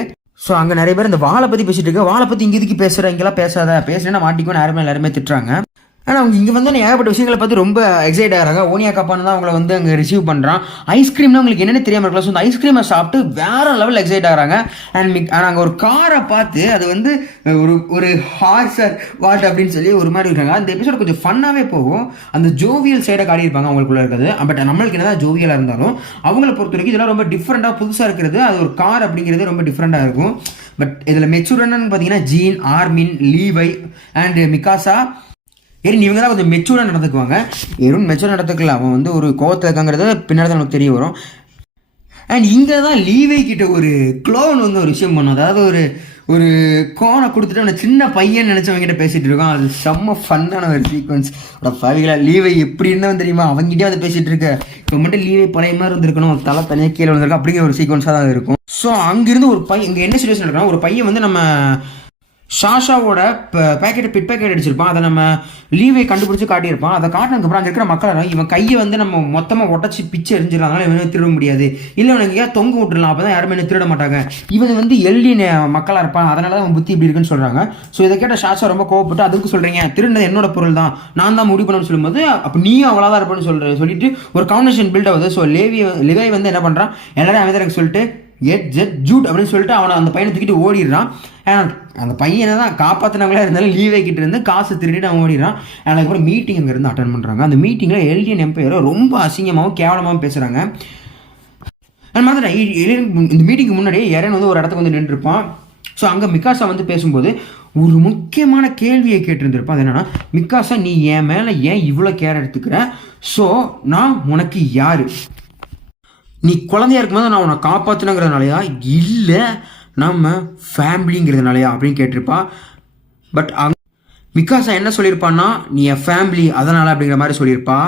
ஸோ அங்கே நிறைய பேர் இந்த வாழை பற்றி பேசிட்டு இருக்கு. வாழை பற்றி இங்கே இதுக்கு பேசுகிற இங்கெல்லாம் பேசாத பேசுறேன்னா மாட்டிக்கும் எல்லாருமே திட்டுறாங்க. ஆனால் அவங்க இங்கே வந்து ஏகப்பட்ட விஷயங்களை பார்த்து ரொம்ப எக்ஸைட் ஆகிறாங்க. ஓனியா கப்பான்னு தான் அவங்கள வந்து அங்கே ரிசீவ் பண்ணுறான். ஐஸ்கிரீம்னா உங்களுக்கு என்னென்ன தெரியாமல் இருக்கலாம். ஸோ அந்த ஐஸ்கிரீமை சாப்பிட்டு வேற லெவல் எக்ஸைட் ஆகிறாங்க. ஆனால் அங்கே ஒரு காரை பார்த்து அது வந்து ஒரு ஹார்சர் வாட் அப்படின்னு சொல்லி ஒரு மாதிரி இருக்காங்க. அந்த எபிசோட் கொஞ்சம் ஃபன்னாகவே போகும். அந்த ஜோவியல் சைடை காட்டியிருப்பாங்க அவங்களுக்குள்ள இருக்கிறது. பட் நம்மளுக்கு என்னதான் ஜோவியலாக இருந்தாலும் அவங்கள பொறுத்த வரைக்கும் இதெல்லாம் ரொம்ப டிஃப்ரெண்ட்டாக புதுசாக இருக்கிறது. அது ஒரு கார் அப்படிங்கிறது ரொம்ப டிஃப்ரெண்ட்டாக இருக்கும். பட் இதில் மெச்சூர்னு பார்த்தீங்கன்னா ஜீன், ஆர்மின், லீவை அண்ட் மிகாசா எரின் இவங்க தான் கொஞ்சம் மெச்சூராக நடந்துக்குவாங்க. எரின் மெச்சூராக நடந்துக்கல அவன் வந்து ஒரு கோவத்தில் இருக்காங்கிறது பின்னாடி தான் நமக்கு தெரிய வரும். அண்ட் இங்கே தான் லீவை கிட்ட ஒரு க்ளோன் வந்து ஒரு விஷயம் பண்ணும். அதாவது ஒரு கோனை கொடுத்துட்டு அவனை சின்ன பையன் நினச்சவங்க கிட்ட பேசிகிட்டு இருக்கோம். அது செம்ம ஃபன்னான ஒரு சீக்வன்ஸ். பவிகளா லீவை எப்படி இருந்தவன் தெரியுமா அவங்ககிட்டே வந்து பேசிகிட்டு இருக்க. இப்போ மட்டும் லீவை பழைய மாதிரி இருந்திருக்கணும் தலை தனியாக கீழே வந்திருக்கும் அப்படிங்கிற ஒரு சீக்வன்ஸாக தான் இருக்கும். ஸோ அங்கிருந்து ஒரு பையன் இங்கே என்ன சுச்சுவேஷன் இருக்கணும். ஒரு பையன் வந்து நம்ம ஷாஷாவோட பிட் பேக்கெட் அடிச்சிருப்பான். அதை நம்ம லீவை கண்டுபிடிச்சி காட்டியிருப்பான். அதை காட்டினதுக்கப்புறம் அங்கே இருக்கிற மக்கள் இவன் கையை வந்து நம்ம மொத்தமாக ஒட்டச்சி பிச்சு எரிஞ்சிடறாங்க. இவனை திருட முடியாது. இல்லை இவனுக்கு ஏன் தொங்க விட்டுடலாம். அப்போ தான் யாருமே திருட மாட்டாங்க. இவன் வந்து எல்டி மக்களாக இருப்பான். அதனால தான் அவன் புத்தி இப்படி இருக்குன்னு சொல்கிறாங்க. ஸோ இதை கேட்ட ஷாஷா ரொம்ப கோவப்பட்டு அதுக்கு சொல்கிறீங்க திருடினது என்னோட பொருள் தான் நான் தான் முடிவு பண்ணணும்னு சொல்லும்போது அப்போ நீயும் அவ்வளோ தான் இருப்பேன்னு சொல்லிட்டு ஒரு காம்பினேஷன் பில்ட் ஆகுது. ஸோ லிவை வந்து என்ன பண்ணுறான் எல்லாரும் அமைதியாக சொல்லிட்டு ஜூட் அப்படின்னு சொல்லிட்டு அவனை அந்த பையனை தூக்கிட்டு ஓடிடுறான். அந்த பையனை தான் காப்பாற்றினவங்களா இருந்தாலும் லீவை கிட்ட இருந்து காசு திருடிட்டு அவன் ஓடிடுறான். அதுக்கப்புறம் மீட்டிங் அங்கேருந்து அட்டன் பண்ணுறாங்க. அந்த மீட்டிங்கில் எல்டிஎன் எம்பையரை ரொம்ப அசிங்கமாகவும் கேவலமாகவும் பேசுகிறாங்க. மாதிரி இந்த மீட்டிங்கு முன்னாடியே எரன் வந்து ஒரு இடத்துக்கு வந்து நின்றுருப்பான். ஸோ அங்கே மிகாசா வந்து பேசும்போது ஒரு முக்கியமான கேள்வியை கேட்டிருந்திருப்பான். அது என்னன்னா மிகாசா நீ என் மேலே ஏன் இவ்வளோ கேர் எடுத்துக்கிற? ஸோ நான் உனக்கு யாரு? நீ குழந்தையா இருக்கும்போது நான் உன்னை காப்பாற்றினங்கிறதுனாலயா இல்லை நம்ம ஃபேமிலிங்கிறதுனாலயா அப்படின்னு கேட்டிருப்பா. பட் மிகாசா என்ன சொல்லியிருப்பான்னா நீ என் ஃபேமிலி அதனால அப்படிங்கிற மாதிரி சொல்லியிருப்பா.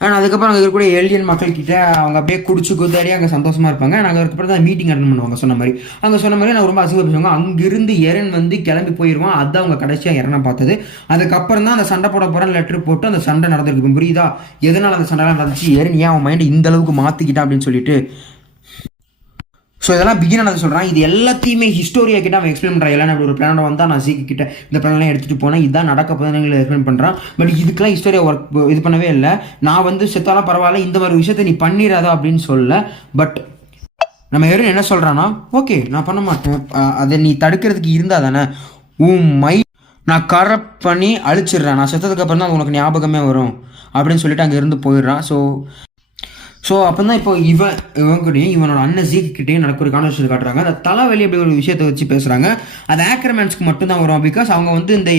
அண்ட் அதுக்கப்புறம் அங்கே இருக்கக்கூடிய ஏலியன் மக்கள்கிட்ட அவங்க அப்படியே குடிச்சு குத்தாடி அங்கே சந்தோஷமாக இருப்பாங்க. நாங்கள் அதுக்கப்புறம் தான் மீட்டிங் அட்டன் பண்ணுவாங்க சொன்ன மாதிரி. அங்கே சொன்ன மாதிரி நான் ரொம்ப அசிங்க பேசுவாங்க. அங்கிருந்து எரன் வந்து கிளம்பி போயிடுவான். அதுதான் அவங்க கடைசியாக எரனை பார்த்தது. அதுக்கப்புறம் தான் அந்த சண்டை போட போகிற லெட்டர் போட்டு அந்த சண்டை நடந்திருக்கு. புரியுதா எதனால் அந்த சண்டைலாம் நடந்துச்சு, எரன் ஏன் அவன் மைண்டை இந்த அளவுக்கு மாற்றிக்கிட்டான் அப்படின்னு சொல்லிட்டு. ஸோ இதெல்லாம் பிகின் ஆனது சொல்கிறான். இது எல்லாத்தையுமே ஹிஸ்டோரியா கிட்ட அவன் எக்ஸ்பிளைன் பண்ணுறான். எல்லாம் அப்படி ஒரு பிளானோட வந்தால் நான் சீக்கு கிட்ட இந்த பிளான்லாம் எடுத்துகிட்டு போனேன், இதுதான் நடக்க போதுன்னு எக்ஸ்பிளைன் பண்ணுறான். பட் இதுக்கெல்லாம் ஹிஸ்டோரியா ஒர்க் இது பண்ணவே இல்லை. நான் வந்து செத்தாலும் பரவாயில்ல, இந்த மாதிரி விஷயத்தை நீ பண்ணிடாதா அப்படின்னு சொல்ல. பட் நம்ம யாரும் என்ன சொல்கிறான்னா, ஓகே நான் பண்ண மாட்டேன், அதை நீ தடுக்கிறதுக்கு இருந்தால் தானே உன் நான் கரெக்ட் பண்ணி அழிச்சிடுறேன், நான் செத்ததுக்கப்புறம் தான் அது உனக்கு ஞாபகமே வரும் அப்படின்னு சொல்லிட்டு அங்கே இருந்து போயிடுறான். ஸோ அப்போ தான் இப்போ இவன்கிட்டையும் இவனோட அண்ணன் ஜீக்கிட்டையும் நடக்கிற ஒரு கான்வர்சேஷன் காட்டுறாங்க. அந்த தலைவலி அப்படி ஒரு விஷயத்தை வச்சு பேசுகிறாங்க. அது ஆக்ரமேன்ஸ்க்கு மட்டும்தான் வரும். பிகாஸ் அவங்க வந்து இந்த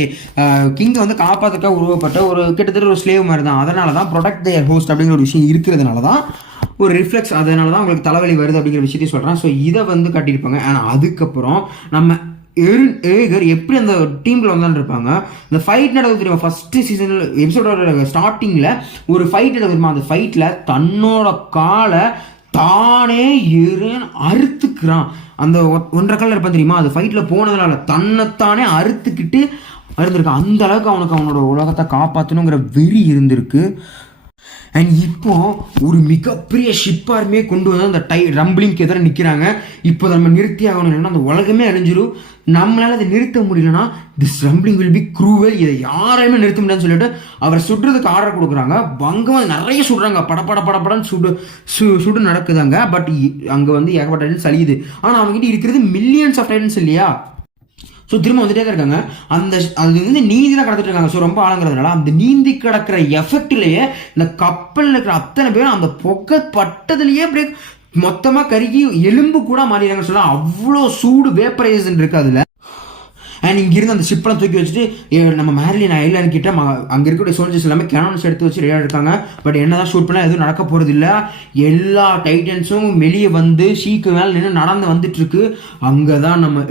கிங்கை வந்து காப்பாற்றுக்க உருவப்பட்ட ஒரு கிட்டத்தட்ட ஒரு ஸ்லேவ் மாதிரி தான். அதனால தான் ப்ரொடெக்ட் தேர் ஹோஸ்ட் அப்படிங்கிற ஒரு விஷயம் இருக்கிறதுனால தான் ஒரு ரிஃப்ளெக்ஸ், அதனால தான் உங்களுக்கு தலைவலி வருது அப்படிங்கிற விஷயத்தையும் சொல்கிறான். ஸோ இதை வந்து காட்டியிருப்பாங்க. ஆனால் அதுக்கப்புறம் நம்ம ஏகர் எப்படி அந்த டீம்ல வந்தான்னு இருப்பாங்க. இந்த ஃபைட் நடக்குது தெரியுமா, ஃபர்ஸ்ட் சீசன்ல எபிசோட ஸ்டார்டிங்ல ஒரு ஃபைட் நடக்குதுமா. அந்த ஃபைட்ல தன்னோட காலை தானே அறுத்துக்கிறான். அந்த 1.5 காலில் இருப்பான் தெரியுமா, அது ஃபைட்ல போனதுனால தன்னைத்தானே அறுத்துக்கிட்டு இருந்திருக்கான். அந்த அளவுக்கு அவனுக்கு அவனோட உலகத்தை காப்பாற்றணுங்கிற வெறி இருந்திருக்கு. அண்ட் இப்போ ஒரு மிகப்பெரிய ஷிப்பாருமே கொண்டு வந்து அந்த ரம்பிளிங்க்கு எதிராக நிற்கிறாங்க. இப்போ நம்ம நிறுத்தி ஆகணும், இல்லைன்னா அந்த உலகமே அழிஞ்சிடும். நம்மளால அதை நிறுத்த முடியலன்னா this rumbling will be cruel, இதை யாரையுமே நிறுத்த முடியாதுன்னு சொல்லிட்டு அவர் சுடுறதுக்கு ஆர்டர் கொடுக்குறாங்க. பங்கம் நிறைய சுடுறாங்க, படப்படன்னு சுடு நடக்குதாங்க. பட் அங்கே வந்து ஏகப்பட்ட டைட்டன்ஸ் அழியுது. ஆனால் அவங்ககிட்ட இருக்கிறது மில்லியன்ஸ் ஆஃப் டைட்டன்ஸ் இல்லையா. ஸோ திரும்ப வந்துட்டே தான் இருக்காங்க. அது வந்து நீந்தி தான் கடத்திட்டு இருக்காங்க. ஸோ ரொம்ப ஆழங்கிறதுனால அந்த நீந்தி கிடக்கிற எஃபெக்ட்லேயே இந்த கப்பலில் இருக்கிற அத்தனை பேரும் அந்த புகை பட்டதுலேயே அப்படியே மொத்தமாக கருகி எலும்பு கூட மாறிடுறாங்க. சொல்லலாம் அவ்வளோ சூடு வேப்பரைசேஷன் இருக்கு அதில். அண்ட் இங்கிருந்து அந்த ஷிப்பெல்லாம் தூக்கி வச்சுட்டு நம்ம மேரிலின் ஐலாண்ட் கிட்ட அங்கே இருக்கக்கூடிய சோல்ஜர்ஸ் எல்லாமே கேனான்ஸ் எடுத்து வச்சு ரெடியாக இருக்காங்க. பட் என்னதான் ஷூட் பண்ணால் எதுவும் நடக்க போகிறது இல்லை. எல்லா டைட்டன்ஸும் வெளியே வந்து ஷீக்கு மேலே நின்று நடந்து வந்துட்டு இருக்கு. அங்கே தான் நம்ம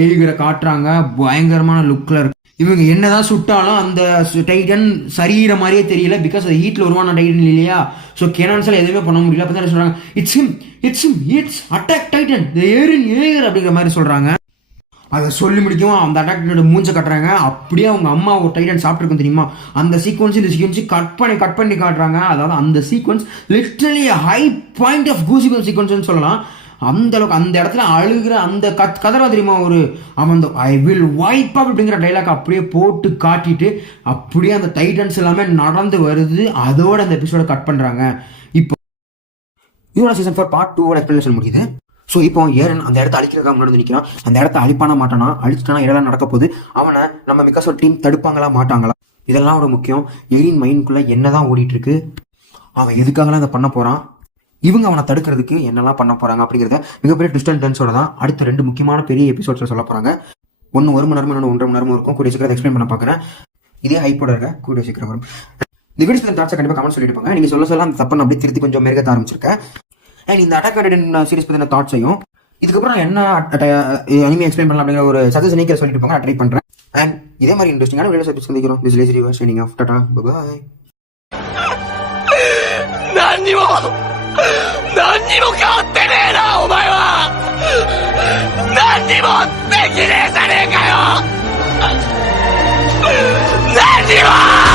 ஏகிற காட்டுறாங்க. பயங்கரமான லுக்கில் இருக்கு. இவங்க என்னதான் சுட்டாலும் அந்த டைட்டன் சரீர மாதிரியே தெரியல. பிகாஸ் அது ஹீட்டில் உருவான டைட்டன் இல்லையா. ஸோ கேனான்ஸால் எதுவுமே பண்ண முடியல. அப்போ தான் சொல்கிறாங்க இட்ஸ் அட்டாக் டைட்டன் ஏகர் அப்படிங்கிற மாதிரி சொல்கிறாங்க. அதை சொல்லி முடிக்கவும் அந்த அட்டாக்டோட மூஞ்சை கட்டுறாங்க. அப்படியே அவங்க அம்மா ஒரு டைட்டன் சாப்பிட்ருக்கும் தெரியுமா, அந்த சீக்வன்ஸ் இந்த சீக்வன்ஸ் கட் பண்ணி காட்டுறாங்க. அதாவது அந்த sequence literally high point of கூசிபல் சீக்வன்ஸ்னு சொல்லலாம். அந்த அளவுக்கு அந்த இடத்துல அழுகிற அந்த கதறா தெரியுமா, ஒரு அவன் ஐ வில் வைப் அப் அப்படிங்கிற டைலாக் அப்படியே போட்டு காட்டிட்டு அப்படியே அந்த டைட்டன்ஸ் எல்லாமே நடந்து வருது. அதோட அந்த எபிசோட கட் பண்ணுறாங்க. இப்போ இதோட சீசன் 4 பார்ட் 2 எக்ஸ்பிளனேஷன் முடியுது. ஸோ இப்போ ஏரன் அந்த இடத்த அழிக்கிறதுக்காக முன்னாடி நிற்கிறான். அந்த இடத்த அழிப்பானா மாட்டானா, அழிச்சிட்டானா இதெல்லாம் நடக்க போகுது. அவனை நம்ம மிக்காசோ டீம் தடுப்பாங்களா மாட்டாங்களா, இதெல்லாம் ஒரு முக்கியம். எரின் மைண்ட்குள்ளே என்னதான் ஓடிட்டு இருக்கு, அவன் எதுக்காகலாம் இதை பண்ண போகிறான், இவங்க அவனை தடுக்கிறதுக்கு என்னெல்லாம் பண்ண போகிறாங்க அப்படிங்கிறத மிகப்பெரிய ட்விஸ்ட் அண்ட் டர்ன்ஸோட தான் அடுத்த 2 முக்கியமான பெரிய எபிசோட்ஸில் சொல்ல போகிறாங்க. ஒன்று 1 மணி நேரம், இன்னொன்று 1.5 மணி நேரமும் இருக்கும். கூடிய சீக்கிரம் எக்ஸ்பிளைன் பண்ண பார்க்குறேன். இதே ஹைப்போட இருக்க கூடிய சீக்கிரம் வரும். இந்த வீடியோஸ் தாட்ஸை கண்டிப்பாக கமெண்ட் சொல்லியிருப்பாங்க. நீங்கள் சொல்ல அந்த தப்பை அப்படியே திருத்தி கொஞ்சம் மெருகத்த ஆரம்பிச்சிருக்கேன். அண்ட் இந்த அட்டாக் சீரிஸ் பற்றின தாட்ஸையும் இதுக்கப்புறம் நான் என்ன அனிமே எக்ஸ்பிளைன் பண்ணலாம் அப்படிங்கிற ஒரு சஜஷன் நீங்க சொல்லிட்டு போங்க, நான் ட்ரை பண்றேன். அண்ட் இதே மாதிரி இன்ட்ரெஸ்டிங்கான வீடியோஸ் சந்திக்கிறோம். This lazy river shining off. Tata bye bye. 何にも変わってねえなお前は。何にもできねえじゃねえかよ。何にも